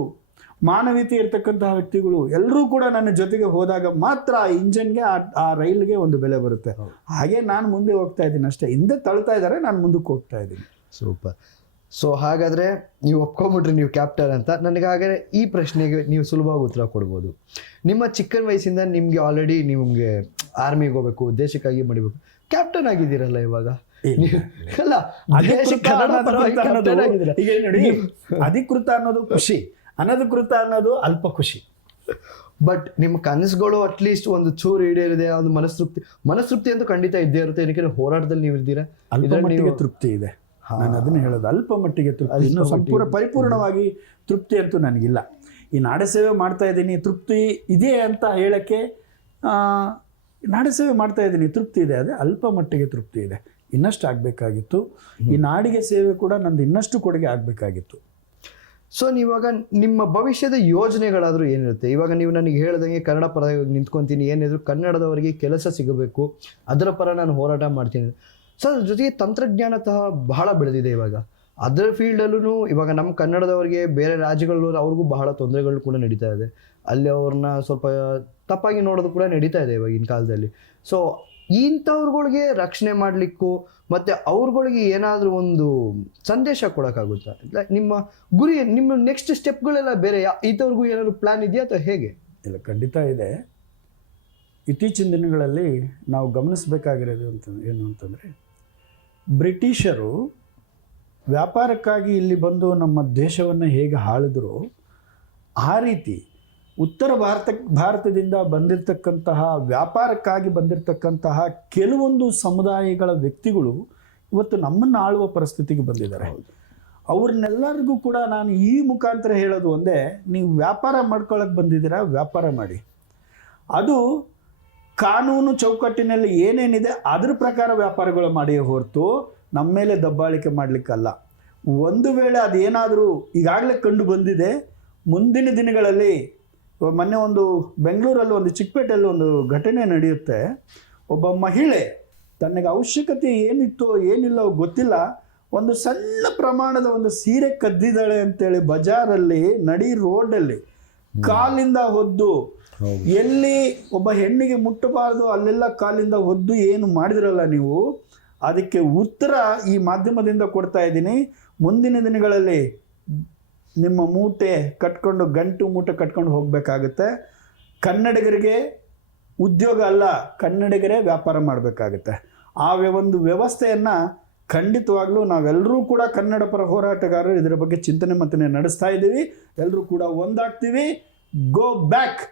ಮಾನವೀಯತೆ ಇರ್ತಕ್ಕಂತಹ ವ್ಯಕ್ತಿಗಳು ಎಲ್ಲರೂ ಕೂಡ ನನ್ನ ಜೊತೆಗೆ ಹೋದಾಗ ಮಾತ್ರ ಆ ಇಂಜನ್ಗೆ, ಆ ರೈಲ್ಗೆ ಒಂದು ಬೆಲೆ ಬರುತ್ತೆ. ಹಾಗೆ ನಾನು ಮುಂದೆ ಹೋಗ್ತಾ ಇದ್ದೀನಿ ಅಷ್ಟೇ. ಹಿಂದೆ ತಳ್ತಾ ಇದ್ದಾರೆ, ನಾನು ಮುಂದಕ್ಕೆ ಹೋಗ್ತಾ ಇದ್ದೀನಿ. ಸೂಪರ್. ಸೊ ಹಾಗಾದರೆ ನೀವು ಒಪ್ಕೊಂಬಿಟ್ರಿ ನೀವು ಕ್ಯಾಪ್ಟನ್ ಅಂತ. ನನಗೆ ಹಾಗಾದರೆ ಈ ಪ್ರಶ್ನೆಗೆ ನೀವು ಸುಲಭವಾಗಿ ಉತ್ತರ ಕೊಡ್ಬೋದು. ನಿಮ್ಮ ಚಿಕ್ಕನ ವಯಸ್ಸಿಂದ ನಿಮಗೆ ಆಲ್ರೆಡಿ ನಿಮಗೆ ಆರ್ಮಿಗೆ ಹೋಗ್ಬೇಕು, ದೇಶಕ್ಕಾಗಿ ಮಡಿಬೇಕು, ಕ್ಯಾಪ್ಟನ್ ಆಗಿದ್ದೀರಲ್ಲ ಇವಾಗ. ಅಲ್ಲ, ಈಗ ನೋಡಿ, ಅಧಿಕೃತ ಅನ್ನೋದು ಖುಷಿ, ಅನಧಿಕೃತ ಅನ್ನೋದು ಅಲ್ಪ ಖುಷಿ. ಬಟ್ ನಿಮ್ಮ ಕನಸುಗಳು ಅಟ್ಲೀಸ್ಟ್ ಒಂದು ಚೂರು ಈಡೇರಿದೆ, ಒಂದು ಮನಸ್ತೃಪ್ತಿ ಅಂತೂ ಖಂಡಿತ ಇದ್ದೇ ಇರುತ್ತೆ. ಏನಕ್ಕೆ ಹೋರಾಟದಲ್ಲಿ ನೀವು ಇರ್ತೀರಾ, ಅಲ್ಪ ಮಟ್ಟಿಗೆ ತೃಪ್ತಿ ಇದೆ. ನಾನು ಅದನ್ನ ಹೇಳೋದು, ಅಲ್ಪ ಮಟ್ಟಿಗೆ ತೃಪ್ತಿ. ಇನ್ನು ಸಂಪೂರ್ಣ ಪರಿಪೂರ್ಣವಾಗಿ ತೃಪ್ತಿ ಅಂತೂ ನನಗಿಲ್ಲ. ಈ ನಾಡಸೇವೆ ಮಾಡ್ತಾ ಇದ್ದೀನಿ, ತೃಪ್ತಿ ಇದೆ ಅಂತ ಹೇಳಕ್ಕೆ, ನಾಡಸೇವೆ ಮಾಡ್ತಾ ಇದ್ದೀನಿ ತೃಪ್ತಿ ಇದೆ, ಅದೇ ಅಲ್ಪ ಮಟ್ಟಿಗೆ ತೃಪ್ತಿ ಇದೆ. ಇನ್ನಷ್ಟು ಆಗಬೇಕಾಗಿತ್ತು. ಈ ನಾಡಿಗೆ ಸೇವೆ ಕೂಡ ನಂದು ಇನ್ನಷ್ಟು ಕೊಡುಗೆ ಆಗಬೇಕಾಗಿತ್ತು. ಸೊ ನೀವಾಗ ನಿಮ್ಮ ಭವಿಷ್ಯದ ಯೋಜನೆಗಳಾದರೂ ಏನಿರುತ್ತೆ? ಇವಾಗ ನೀವು ನನಗೆ ಹೇಳ್ದಂಗೆ ಕನ್ನಡ ಪರ ನಿಂತ್ಕೊತೀನಿ, ಏನಿದ್ರು ಕನ್ನಡದವರಿಗೆ ಕೆಲಸ ಸಿಗಬೇಕು, ಅದರ ಪರ ನಾನು ಹೋರಾಟ ಮಾಡ್ತೀನಿ. ಸೊ ಅದ್ರ ಜೊತೆಗೆ ತಂತ್ರಜ್ಞಾನ ಬಹಳ ಬೆಳೆದಿದೆ ಇವಾಗ. ಅದರ ಫೀಲ್ಡಲ್ಲೂ ಇವಾಗ ನಮ್ಮ ಕನ್ನಡದವರಿಗೆ ಬೇರೆ ರಾಜ್ಯಗಳು ಅವ್ರಿಗೂ ಬಹಳ ತೊಂದರೆಗಳು ಕೂಡ ನಡೀತಾ ಇದೆ. ಅಲ್ಲಿ ಅವ್ರನ್ನ ಸ್ವಲ್ಪ ತಪ್ಪಾಗಿ ನೋಡೋದು ಕೂಡ ನಡೀತಾ ಇದೆ ಇವಾಗಿನ ಕಾಲದಲ್ಲಿ. ಸೊ ಇಂಥವ್ರುಗಳಿಗೆ ರಕ್ಷಣೆ ಮಾಡಲಿಕ್ಕೂ ಮತ್ತು ಅವ್ರುಗಳಿಗೆ ಏನಾದರೂ ಒಂದು ಸಂದೇಶ ಕೊಡೋಕ್ಕಾಗುತ್ತಾ? ನಿಮ್ಮ ಗುರಿ, ನಿಮ್ಮ ನೆಕ್ಸ್ಟ್ ಸ್ಟೆಪ್ಗಳೆಲ್ಲ ಬೇರೆ ಇಂಥವ್ರಿಗೂ ಏನಾದರೂ ಪ್ಲ್ಯಾನ್ ಇದೆಯಾ ಅಥವಾ ಹೇಗೆ? ಇಲ್ಲ, ಖಂಡಿತ ಇದೆ. ಇತ್ತೀಚಿನ ದಿನಗಳಲ್ಲಿ ನಾವು ಗಮನಿಸಬೇಕಾಗಿರೋದು ಏನು ಅಂತಂದರೆ, ಬ್ರಿಟಿಷರು ವ್ಯಾಪಾರಕ್ಕಾಗಿ ಇಲ್ಲಿ ಬಂದು ನಮ್ಮ ದೇಶವನ್ನು ಹೇಗೆ ಆಳಿದ್ರು, ಆ ರೀತಿ ಉತ್ತರ ಭಾರತದಿಂದ ಬಂದಿರತಕ್ಕಂತಹ ವ್ಯಾಪಾರಕ್ಕಾಗಿ ಬಂದಿರತಕ್ಕಂತಹ ಕೆಲವೊಂದು ಸಮುದಾಯಗಳ ವ್ಯಕ್ತಿಗಳು ಇವತ್ತು ನಮ್ಮನ್ನು ಆಳುವ ಪರಿಸ್ಥಿತಿಗೆ ಬಂದಿದ್ದಾರೆ. ಅವ್ರನ್ನೆಲ್ಲರಿಗೂ ಕೂಡ ನಾನು ಈ ಮುಖಾಂತರ ಹೇಳೋದು ಒಂದೇ, ನೀವು ವ್ಯಾಪಾರ ಮಾಡ್ಕೊಳ್ಳೋಕೆ ಬಂದಿದ್ದೀರಾ, ವ್ಯಾಪಾರ ಮಾಡಿ. ಅದು ಕಾನೂನು ಚೌಕಟ್ಟಿನಲ್ಲಿ ಏನೇನಿದೆ ಅದ್ರ ಪ್ರಕಾರ ವ್ಯಾಪಾರಗಳು ಮಾಡಿ ಹೊರತು ನಮ್ಮ ಮೇಲೆ ದಬ್ಬಾಳಿಕೆ ಮಾಡಲಿಕ್ಕಲ್ಲ. ಒಂದು ವೇಳೆ ಅದೇನಾದರೂ ಈಗಾಗಲೇ ಕಂಡು ಬಂದಿದೆ, ಮುಂದಿನ ದಿನಗಳಲ್ಲಿ, ಮೊನ್ನೆ ಒಂದು ಬೆಂಗಳೂರಲ್ಲಿ ಒಂದು ಚಿಕ್ಕಪೇಟೆಯಲ್ಲಿ ಒಂದು ಘಟನೆ ನಡೆಯುತ್ತೆ. ಒಬ್ಬ ಮಹಿಳೆ ತನಗೆ ಅವಶ್ಯಕತೆ ಏನಿತ್ತೋ ಏನಿಲ್ಲೋ ಗೊತ್ತಿಲ್ಲ, ಒಂದು ಸಣ್ಣ ಪ್ರಮಾಣದ ಒಂದು ಸೀರೆ ಕದ್ದಿದ್ದಾಳೆ ಅಂತೇಳಿ ಬಜಾರಲ್ಲಿ ನಡಿ ರೋಡಲ್ಲಿ ಕಾಲಿಂದ ಹೊದ್ದು, ಎಲ್ಲಿ ಒಬ್ಬ ಹೆಣ್ಣಿಗೆ ಮುಟ್ಟಬಾರ್ದು ಅಲ್ಲೆಲ್ಲ ಕಾಲಿಂದ ಹೊದ್ದು ಏನು ಮಾಡಿದ್ರಲ್ಲ ನೀವು, ಅದಕ್ಕೆ ಉತ್ತರ ಈ ಮಾಧ್ಯಮದಿಂದ ಕೊಡ್ತಾ ಇದ್ದೀನಿ. ಮುಂದಿನ ದಿನಗಳಲ್ಲಿ ನಿಮ್ಮ ಮೂಟೆ ಕಟ್ಕೊಂಡು, ಗಂಟು ಮೂಟೆ ಕಟ್ಕೊಂಡು ಹೋಗಬೇಕಾಗುತ್ತೆ. ಕನ್ನಡಿಗರಿಗೆ ಉದ್ಯೋಗ ಅಲ್ಲ, ಕನ್ನಡಿಗರೇ ವ್ಯಾಪಾರ ಮಾಡಬೇಕಾಗುತ್ತೆ. ಆ ಒಂದು ವ್ಯವಸ್ಥೆಯನ್ನು ಖಂಡಿತವಾಗ್ಲೂ ನಾವೆಲ್ಲರೂ ಕೂಡ ಕನ್ನಡ ಪರ ಹೋರಾಟಗಾರರು ಇದರ ಬಗ್ಗೆ ಚಿಂತನೆ ಮಂಥನೆ ನಡೆಸ್ತಾ ಇದ್ದೀವಿ. ಎಲ್ಲರೂ ಕೂಡ ಒಂದಾಗ್ತೀವಿ. ಗೋ ಬ್ಯಾಕ್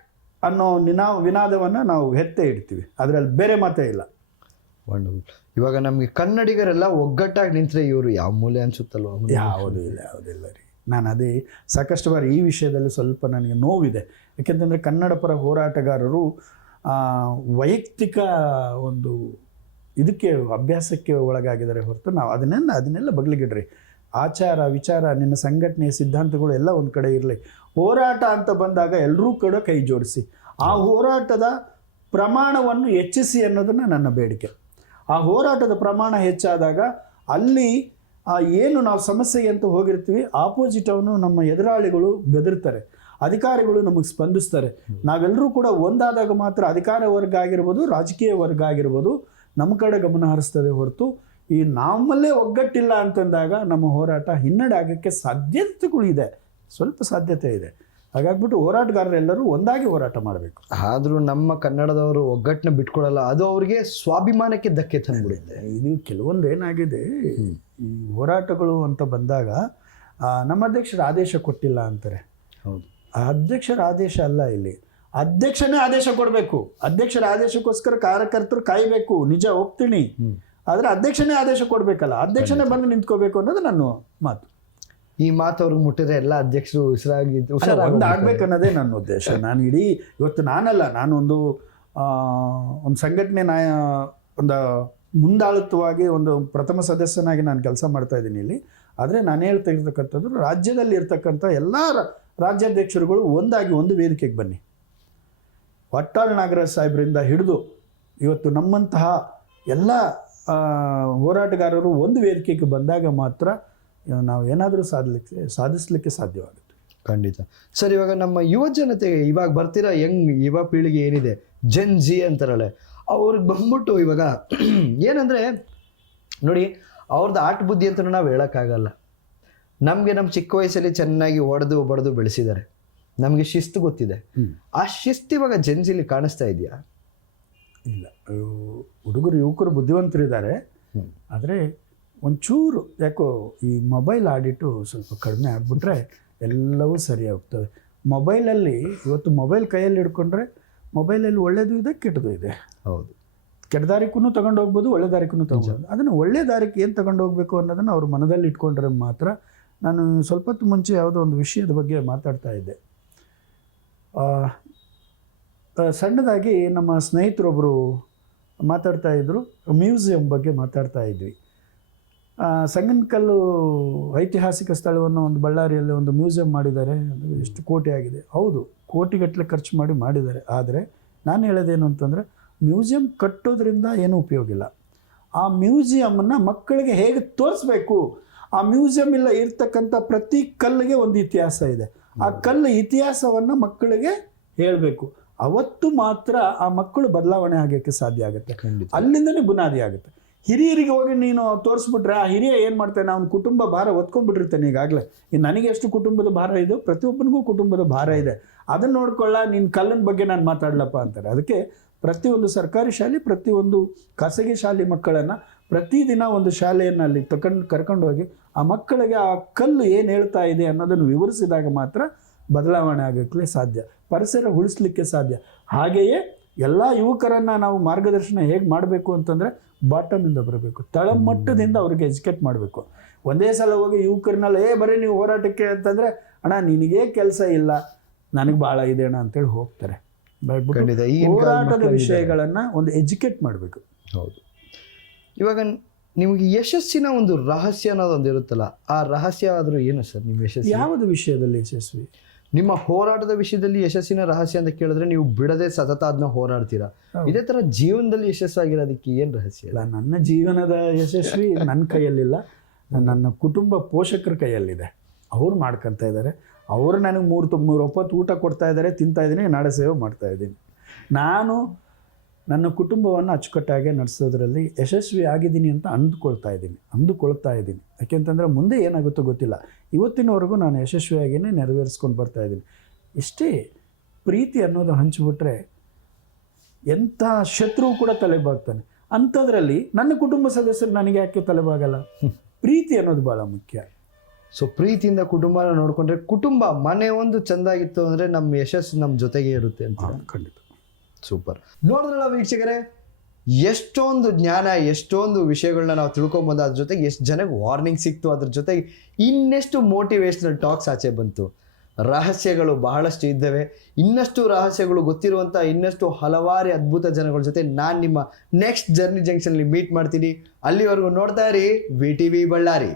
ಅನ್ನೋ ವಿನಾದವನ್ನು ನಾವು ಎತ್ತೇ ಇಡ್ತೀವಿ, ಅದರಲ್ಲಿ ಬೇರೆ ಮಾತೇ ಇಲ್ಲ. ವಂಡರ್ಫುಲ್. ಇವಾಗ ನಮಗೆ ಕನ್ನಡಿಗರೆಲ್ಲ ಒಗ್ಗಟ್ಟಾಗಿ ನಿಂತರೆ ಇವರು ಯಾವ ಮೂಲೆ ಅನ್ಸುತ್ತಲ್ವ? ಯಾವುದಿಲ್ಲ ರೀ. ನಾನು ಅದೇ ಸಾಕಷ್ಟು ಬಾರಿ ಈ ವಿಷಯದಲ್ಲಿ ಸ್ವಲ್ಪ ನನಗೆ ನೋವಿದೆ. ಯಾಕೆಂತಂದರೆ ಕನ್ನಡ ಪರ ಹೋರಾಟಗಾರರು ವೈಯಕ್ತಿಕ ಒಂದು ಇದಕ್ಕೆ ಅಭ್ಯಾಸಕ್ಕೆ ಒಳಗಾಗಿದ್ದಾರೆ ಹೊರತು ನಾವು ಅದನ್ನೆಲ್ಲ ಬಗ್ಲಿಗಿಡ್ರಿ. ಆಚಾರ ವಿಚಾರ, ನಿನ್ನ ಸಂಘಟನೆಯ ಸಿದ್ಧಾಂತಗಳು ಎಲ್ಲ ಒಂದು ಕಡೆ ಇರಲಿ. ಹೋರಾಟ ಅಂತ ಬಂದಾಗ ಎಲ್ಲರೂ ಕೂಡ ಕೈ ಜೋಡಿಸಿ ಆ ಹೋರಾಟದ ಪ್ರಮಾಣವನ್ನು ಹೆಚ್ಚಿಸಿ ಅನ್ನೋದನ್ನು ನನ್ನ ಬೇಡಿಕೆ. ಆ ಹೋರಾಟದ ಪ್ರಮಾಣ ಹೆಚ್ಚಾದಾಗ ಅಲ್ಲಿ ಏನು ನಾವು ಸಮಸ್ಯೆಗೆ ಅಂತ ಹೋಗಿರ್ತೀವಿ, ಆಪೋಸಿಟ್ ಅವನು ನಮ್ಮ ಎದುರಾಳಿಗಳು ಬೆದರ್ತಾರೆ, ಅಧಿಕಾರಿಗಳು ನಮಗೆ ಸ್ಪಂದಿಸ್ತಾರೆ. ನಾವೆಲ್ಲರೂ ಕೂಡ ಒಂದಾದಾಗ ಮಾತ್ರ ಅಧಿಕಾರ ವರ್ಗ ಆಗಿರ್ಬೋದು, ರಾಜಕೀಯ ವರ್ಗ ಆಗಿರ್ಬೋದು ನಮ್ಮ ಕಡೆ ಗಮನ ಹರಿಸ್ತದೆ ಹೊರತು ಈ ನಮ್ಮಲ್ಲೇ ಒಗ್ಗಟ್ಟಿಲ್ಲ ಅಂತಂದಾಗ ನಮ್ಮ ಹೋರಾಟ ಹಿನ್ನಡೆ ಆಗೋಕ್ಕೆ ಸಾಧ್ಯತೆಗಳು ಇದೆ, ಸ್ವಲ್ಪ ಸಾಧ್ಯತೆ ಇದೆ. ಹಾಗಾಗ್ಬಿಟ್ಟು ಹೋರಾಟಗಾರರೆಲ್ಲರೂ ಒಂದಾಗಿ ಹೋರಾಟ ಮಾಡಬೇಕು. ಆದರೂ ನಮ್ಮ ಕನ್ನಡದವರು ಒಗ್ಗಟ್ಟನ್ನ ಬಿಟ್ಕೊಡಲ್ಲ, ಅದು ಅವ್ರಿಗೆ ಸ್ವಾಭಿಮಾನಕ್ಕೆ ಧಕ್ಕೆ ತಂದುಬಿಡುತ್ತೆ. ಇದು ಕೆಲವೊಂದು ಏನಾಗಿದೆ, ಈ ಹೋರಾಟಗಳು ಅಂತ ಬಂದಾಗ ನಮ್ಮ ಅಧ್ಯಕ್ಷರು ಆದೇಶ ಕೊಟ್ಟಿಲ್ಲ ಅಂತಾರೆ. ಹೌದು, ಅಧ್ಯಕ್ಷರ ಆದೇಶ ಅಲ್ಲ, ಇಲ್ಲಿ ಅಧ್ಯಕ್ಷನೇ ಆದೇಶ ಕೊಡಬೇಕು. ಅಧ್ಯಕ್ಷರ ಆದೇಶಕ್ಕೋಸ್ಕರ ಕಾರ್ಯಕರ್ತರು ಕಾಯಬೇಕು, ನಿಜ ಒಪ್ತೀನಿ. ಆದರೆ ಅಧ್ಯಕ್ಷನೇ ಆದೇಶ ಕೊಡಬೇಕಲ್ಲ, ಅಧ್ಯಕ್ಷನೇ ಬಂದು ನಿಂತ್ಕೋಬೇಕು ಅನ್ನೋದು ನನ್ನ ಮಾತು. ಈ ಮಾತು ಅವ್ರಿಗೆ ಮುಟ್ಟಿದ್ರೆ ಎಲ್ಲ ಅಧ್ಯಕ್ಷರು ಆಗ್ಬೇಕು ಅನ್ನೋದೇ ನನ್ನ ಉದ್ದೇಶ. ನಾನು ಇಡೀ ಇವತ್ತು ನಾನಲ್ಲ, ನಾನು ಒಂದು ಸಂಘಟನೆ ಒಂದು ಮುಂದಾಳುತ್ವವಾಗಿ ಒಂದು ಪ್ರಥಮ ಸದಸ್ಯನಾಗಿ ನಾನು ಕೆಲಸ ಮಾಡ್ತಾ ಇದ್ದೀನಿ ಇಲ್ಲಿ. ಆದರೆ ನಾನು ಹೇಳ್ತಾ ಇರ್ತಕ್ಕಂಥದ್ದು, ರಾಜ್ಯದಲ್ಲಿ ಇರ್ತಕ್ಕಂಥ ಎಲ್ಲ ರಾಜ್ಯಾಧ್ಯಕ್ಷರುಗಳು ಒಂದಾಗಿ ಒಂದು ವೇದಿಕೆಗೆ ಬನ್ನಿ. ವಟ್ಟಾಳ್ ನಾಗರಾಜ್ ಸಾಹೇಬರಿಂದ ಹಿಡಿದು ಇವತ್ತು ನಮ್ಮಂತಹ ಎಲ್ಲ ಹೋರಾಟಗಾರರು ಒಂದು ವೇದಿಕೆಗೆ ಬಂದಾಗ ಮಾತ್ರ ನಾವು ಏನಾದರೂ ಸಾಧಿಸಲಿಕ್ಕೆ ಸಾಧ್ಯವಾಗುತ್ತೆ. ಖಂಡಿತ ಸರ್. ಇವಾಗ ನಮ್ಮ ಯುವ ಜನತೆಗೆ ಇವಾಗ ಬರ್ತಿರೋ ಯುವ ಪೀಳಿಗೆ ಏನಿದೆ, ಜೆನ್ ಜಿ ಅಂತಾರಲ್ಲ, ಅವ್ರಿಗೆ ಬಂದ್ಬಿಟ್ಟು ಇವಾಗ ಏನಂದರೆ ನೋಡಿ, ಅವ್ರದ್ದು ಆಟ ಬುದ್ಧಿ ಅಂತ ನಾವು ಹೇಳೋಕ್ಕಾಗಲ್ಲ. ನಮಗೆ ನಮ್ಮ ಚಿಕ್ಕ ವಯಸ್ಸಲ್ಲಿ ಚೆನ್ನಾಗಿ ಹೊಡೆದು ಬಡ್ದು ಬೆಳೆಸಿದ್ದಾರೆ, ನಮಗೆ ಶಿಸ್ತು ಗೊತ್ತಿದೆ. ಆ ಶಿಸ್ತು ಇವಾಗ ಜೆನ್ಸಿಲಿ ಕಾಣಿಸ್ತಾ ಇದೆಯಾ? ಇಲ್ಲ, ಹುಡುಗರು ಯುವಕರು ಬುದ್ಧಿವಂತರಿದ್ದಾರೆ, ಆದರೆ ಒಂಚೂರು ಯಾಕೋ ಈ ಮೊಬೈಲ್ ಆಡಿಟ್ಟು ಸ್ವಲ್ಪ ಕಡಿಮೆ ಆಗಿಬಿಟ್ರೆ ಎಲ್ಲವೂ ಸರಿ ಹೋಗ್ತವೆ. ಮೊಬೈಲಲ್ಲಿ ಇವತ್ತು ಮೊಬೈಲ್ ಕೈಯಲ್ಲಿ ಹಿಡ್ಕೊಂಡ್ರೆ ಮೊಬೈಲಲ್ಲಿ ಒಳ್ಳೆಯದು ಇದೆ, ಕೆಟ್ಟದು ಇದೆ. ಹೌದು, ಕೆಟ್ಟ ದಾರಿಗೂ ತಗೊಂಡು ಹೋಗ್ಬೋದು, ಒಳ್ಳೆ ದಾರಿಗೂ ತಗೊಂಡು. ಅದನ್ನು ಒಳ್ಳೆ ದಾರಿಗೆ ಏನು ತಗೊಂಡು ಹೋಗ್ಬೇಕು ಅನ್ನೋದನ್ನು ಅವ್ರ ಮನದಲ್ಲಿ ಇಟ್ಕೊಂಡ್ರೆ ಮಾತ್ರ. ನಾನು ಸ್ವಲ್ಪ ಹೊತ್ತು ಮುಂಚೆ ಯಾವುದೋ ಒಂದು ವಿಷಯದ ಬಗ್ಗೆ ಮಾತಾಡ್ತಾ ಇದ್ದೆ. ಸಣ್ಣದಾಗಿ ನಮ್ಮ ಸ್ನೇಹಿತರೊಬ್ಬರು ಮಾತಾಡ್ತಾ ಇದ್ದರು, ಮ್ಯೂಸಿಯಂ ಬಗ್ಗೆ ಮಾತಾಡ್ತಾ ಇದ್ವಿ. ಸಂಗನಕಲ್ಲು ಐತಿಹಾಸಿಕ ಸ್ಥಳವನ್ನು ಒಂದು ಬಳ್ಳಾರಿಯಲ್ಲಿ ಒಂದು ಮ್ಯೂಸಿಯಂ ಮಾಡಿದ್ದಾರೆ, ಅದು ಎಷ್ಟು ಕೋಟಿ ಆಗಿದೆ. ಹೌದು, ಕೋಟಿಗಟ್ಟಲೆ ಖರ್ಚು ಮಾಡಿದ್ದಾರೆ. ಆದರೆ ನಾನು ಹೇಳೋದೇನು ಅಂತಂದರೆ, ಮ್ಯೂಸಿಯಂ ಕಟ್ಟೋದ್ರಿಂದ ಏನೂ ಉಪಯೋಗ ಇಲ್ಲ. ಆ ಮ್ಯೂಸಿಯಮನ್ನು ಮಕ್ಕಳಿಗೆ ಹೇಗೆ ತೋರಿಸ್ಬೇಕು, ಆ ಮ್ಯೂಸಿಯಂ ಇಲ್ಲ ಇರ್ತಕ್ಕಂಥ ಪ್ರತಿ ಕಲ್ಲಿಗೆ ಒಂದು ಇತಿಹಾಸ ಇದೆ. ಆ ಕಲ್ಲು ಇತಿಹಾಸವನ್ನು ಮಕ್ಕಳಿಗೆ ಹೇಳಬೇಕು. ಅವತ್ತು ಮಾತ್ರ ಆ ಮಕ್ಕಳು ಬದಲಾವಣೆ ಆಗೋಕ್ಕೆ ಸಾಧ್ಯ ಆಗುತ್ತೆ. ಅಲ್ಲಿಂದನೇ ಬುನಾದಿ ಆಗುತ್ತೆ. ಹಿರಿಯರಿಗೆ ಹೋಗಿ ನೀನು ತೋರಿಸ್ಬಿಟ್ರೆ ಆ ಹಿರಿಯ ಏನು ಮಾಡ್ತಾನೆ, ಅವನ ಕುಟುಂಬ ಭಾರ ಹೊತ್ಕೊಂಡ್ಬಿಟ್ಟಿರ್ತಾನೆ. ಈಗಾಗಲೇ ನನಗೆ ಎಷ್ಟು ಕುಟುಂಬದ ಭಾರ ಇದೆ, ಪ್ರತಿಯೊಬ್ಬನಿಗೂ ಕುಟುಂಬದ ಭಾರ ಇದೆ. ಅದನ್ನು ನೋಡ್ಕೊಳ್ಳ, ನೀನು ಕಲ್ಲಿನ ಬಗ್ಗೆ ನಾನು ಮಾತಾಡ್ಲಪ್ಪ ಅಂತಾರೆ. ಅದಕ್ಕೆ ಪ್ರತಿಯೊಂದು ಸರ್ಕಾರಿ ಶಾಲೆ, ಪ್ರತಿಯೊಂದು ಖಾಸಗಿ ಶಾಲೆ ಮಕ್ಕಳನ್ನು ಪ್ರತಿದಿನ ಒಂದು ಶಾಲೆಯನ್ನು ಅಲ್ಲಿ ಕರ್ಕೊಂಡು ಹೋಗಿ ಆ ಮಕ್ಕಳಿಗೆ ಆ ಕಲ್ಲು ಏನು ಹೇಳ್ತಾ ಇದೆ ಅನ್ನೋದನ್ನು ವಿವರಿಸಿದಾಗ ಮಾತ್ರ ಬದಲಾವಣೆ ಆಗೋಕ್ಕೆ ಸಾಧ್ಯ, ಪರಿಸರ ಉಳಿಸ್ಲಿಕ್ಕೆ ಸಾಧ್ಯ. ಹಾಗೆಯೇ ಎಲ್ಲ ಯುವಕರನ್ನು ನಾವು ಮಾರ್ಗದರ್ಶನ ಹೇಗೆ ಮಾಡಬೇಕು ಅಂತಂದರೆ, ಬಾಟಮಿಂದ ಬರಬೇಕು, ತಳಮಟ್ಟದಿಂದ ಅವ್ರಿಗೆ ಎಜುಕೇಟ್ ಮಾಡಬೇಕು. ಒಂದೇ ಸಲ ಹೋಗಿ ಯುವಕರನ್ನೆಲ್ಲ ಬರೀ ನೀವು ಹೋರಾಟಕ್ಕೆ ಅಂತಂದರೆ, ಅಣ್ಣ ನಿನಗೇ ಕೆಲಸ ಇಲ್ಲ, ನನಗೆ ಭಾಳ ಇದೆ ಅಣ್ಣ ಅಂತೇಳಿ ಹೋಗ್ತಾರೆ. ಹೋರಾಟದ ವಿಷಯಗಳನ್ನು ಒಂದು ಎಜುಕೇಟ್ ಮಾಡಬೇಕು. ಹೌದು. ಇವಾಗ ನಿಮಗೆ ಯಶಸ್ಸಿನ ಒಂದು ರಹಸ್ಯ ಅನ್ನೋದೊಂದು ಇರುತ್ತಲ್ಲ, ಆ ರಹಸ್ಯ ಆದರೂ ಏನು ಸರ್ ನಿಮ್ಮ ಯಶಸ್ಸು? ಯಾವುದು ವಿಷಯದಲ್ಲಿ ಯಶಸ್ವಿ? ನಿಮ್ಮ ಹೋರಾಟದ ವಿಷಯದಲ್ಲಿ ಯಶಸ್ಸಿನ ರಹಸ್ಯ ಅಂತ ಕೇಳಿದ್ರೆ ನೀವು ಬಿಡದೆ ಸತತ ಅದನ್ನ ಹೋರಾಡ್ತೀರಾ. ಇದೇ ಥರ ಜೀವನದಲ್ಲಿ ಯಶಸ್ಸಾಗಿರೋದಕ್ಕೆ ಏನು ರಹಸ್ಯ? ಇಲ್ಲ, ನನ್ನ ಜೀವನದ ಯಶಸ್ವಿ ನನ್ನ ಕೈಯಲ್ಲಿಲ್ಲ, ನನ್ನ ಕುಟುಂಬ ಪೋಷಕರ ಕೈಯಲ್ಲಿದೆ. ಅವ್ರು ಮಾಡ್ಕೊತಾ ಇದ್ದಾರೆ. ಅವರು ನನಗೆ ಮೂರು ಒಪ್ಪತ್ತು ಊಟ ಕೊಡ್ತಾ ಇದ್ದಾರೆ, ತಿಂತಾ ಇದ್ದೀನಿ, ನಾಡ ಸೇವೆ ಮಾಡ್ತಾ ಇದ್ದೀನಿ. ನಾನು ನನ್ನ ಕುಟುಂಬವನ್ನು ಅಚ್ಚುಕಟ್ಟಾಗಿ ನಡೆಸೋದ್ರಲ್ಲಿ ಯಶಸ್ವಿ ಆಗಿದ್ದೀನಿ ಅಂತ ಅಂದುಕೊಳ್ತಾ ಇದ್ದೀನಿ. ಯಾಕೆಂತಂದರೆ ಮುಂದೆ ಏನಾಗುತ್ತೋ ಗೊತ್ತಿಲ್ಲ. ಇವತ್ತಿನವರೆಗೂ ನಾನು ಯಶಸ್ವಿಯಾಗಿಯೇ ನೆರವೇರಿಸ್ಕೊಂಡು ಬರ್ತಾ ಇದ್ದೀನಿ. ಇಷ್ಟೇ ಪ್ರೀತಿ ಅನ್ನೋದು ಹಂಚಿಬಿಟ್ರೆ ಎಂಥ ಶತ್ರು ಕೂಡ ತಲೆಬಾಗ್ತಾನೆ. ಅಂಥದ್ರಲ್ಲಿ ನನ್ನ ಕುಟುಂಬ ಸದಸ್ಯರು ನನಗೆ ಯಾಕೆ ತಲೆಬಾಗಲ್ಲ? ಪ್ರೀತಿ ಅನ್ನೋದು ಭಾಳ ಮುಖ್ಯ. ಸೊ ಪ್ರೀತಿಯಿಂದ ಕುಟುಂಬನ ನೋಡಿಕೊಂಡ್ರೆ, ಕುಟುಂಬ ಮನೆ ಒಂದು ಚೆಂದಾಗಿತ್ತು ಅಂದರೆ ನಮ್ಮ ಯಶಸ್ಸು ನಮ್ಮ ಜೊತೆಗೆ ಇರುತ್ತೆ ಅಂತ. ಖಂಡಿತ. ಸೂಪರ್. ನೋಡಿದ್ರಲ್ಲ ವೀಕ್ಷಕರೇ, ಎಷ್ಟೊಂದು ಜ್ಞಾನ, ಎಷ್ಟೊಂದು ವಿಷಯಗಳನ್ನ ನಾವು ತಿಳ್ಕೊಂಬಂದು, ಅದ್ರ ಜೊತೆಗೆ ಎಷ್ಟು ಜನಕ್ಕೆ ವಾರ್ನಿಂಗ್ ಸಿಕ್ತು, ಅದ್ರ ಜೊತೆಗೆ ಇನ್ನೆಷ್ಟು ಮೋಟಿವೇಶ್ನಲ್ ಟಾಕ್ಸ್ ಆಚೆ ಬಂತು. ರಹಸ್ಯಗಳು ಬಹಳಷ್ಟು ಇದ್ದಾವೆ. ಇನ್ನಷ್ಟು ರಹಸ್ಯಗಳು ಗೊತ್ತಿರುವಂಥ ಇನ್ನಷ್ಟು ಹಲವಾರು ಅದ್ಭುತ ಜನಗಳ ಜೊತೆ ನಾನು ನಿಮ್ಮ ನೆಕ್ಸ್ಟ್ ಜರ್ನಿ ಜಂಕ್ಷನಲ್ಲಿ ಮೀಟ್ ಮಾಡ್ತೀನಿ. ಅಲ್ಲಿವರೆಗೂ ನೋಡ್ತಾ ಇರಿ VTV ಬಳ್ಳಾರಿ.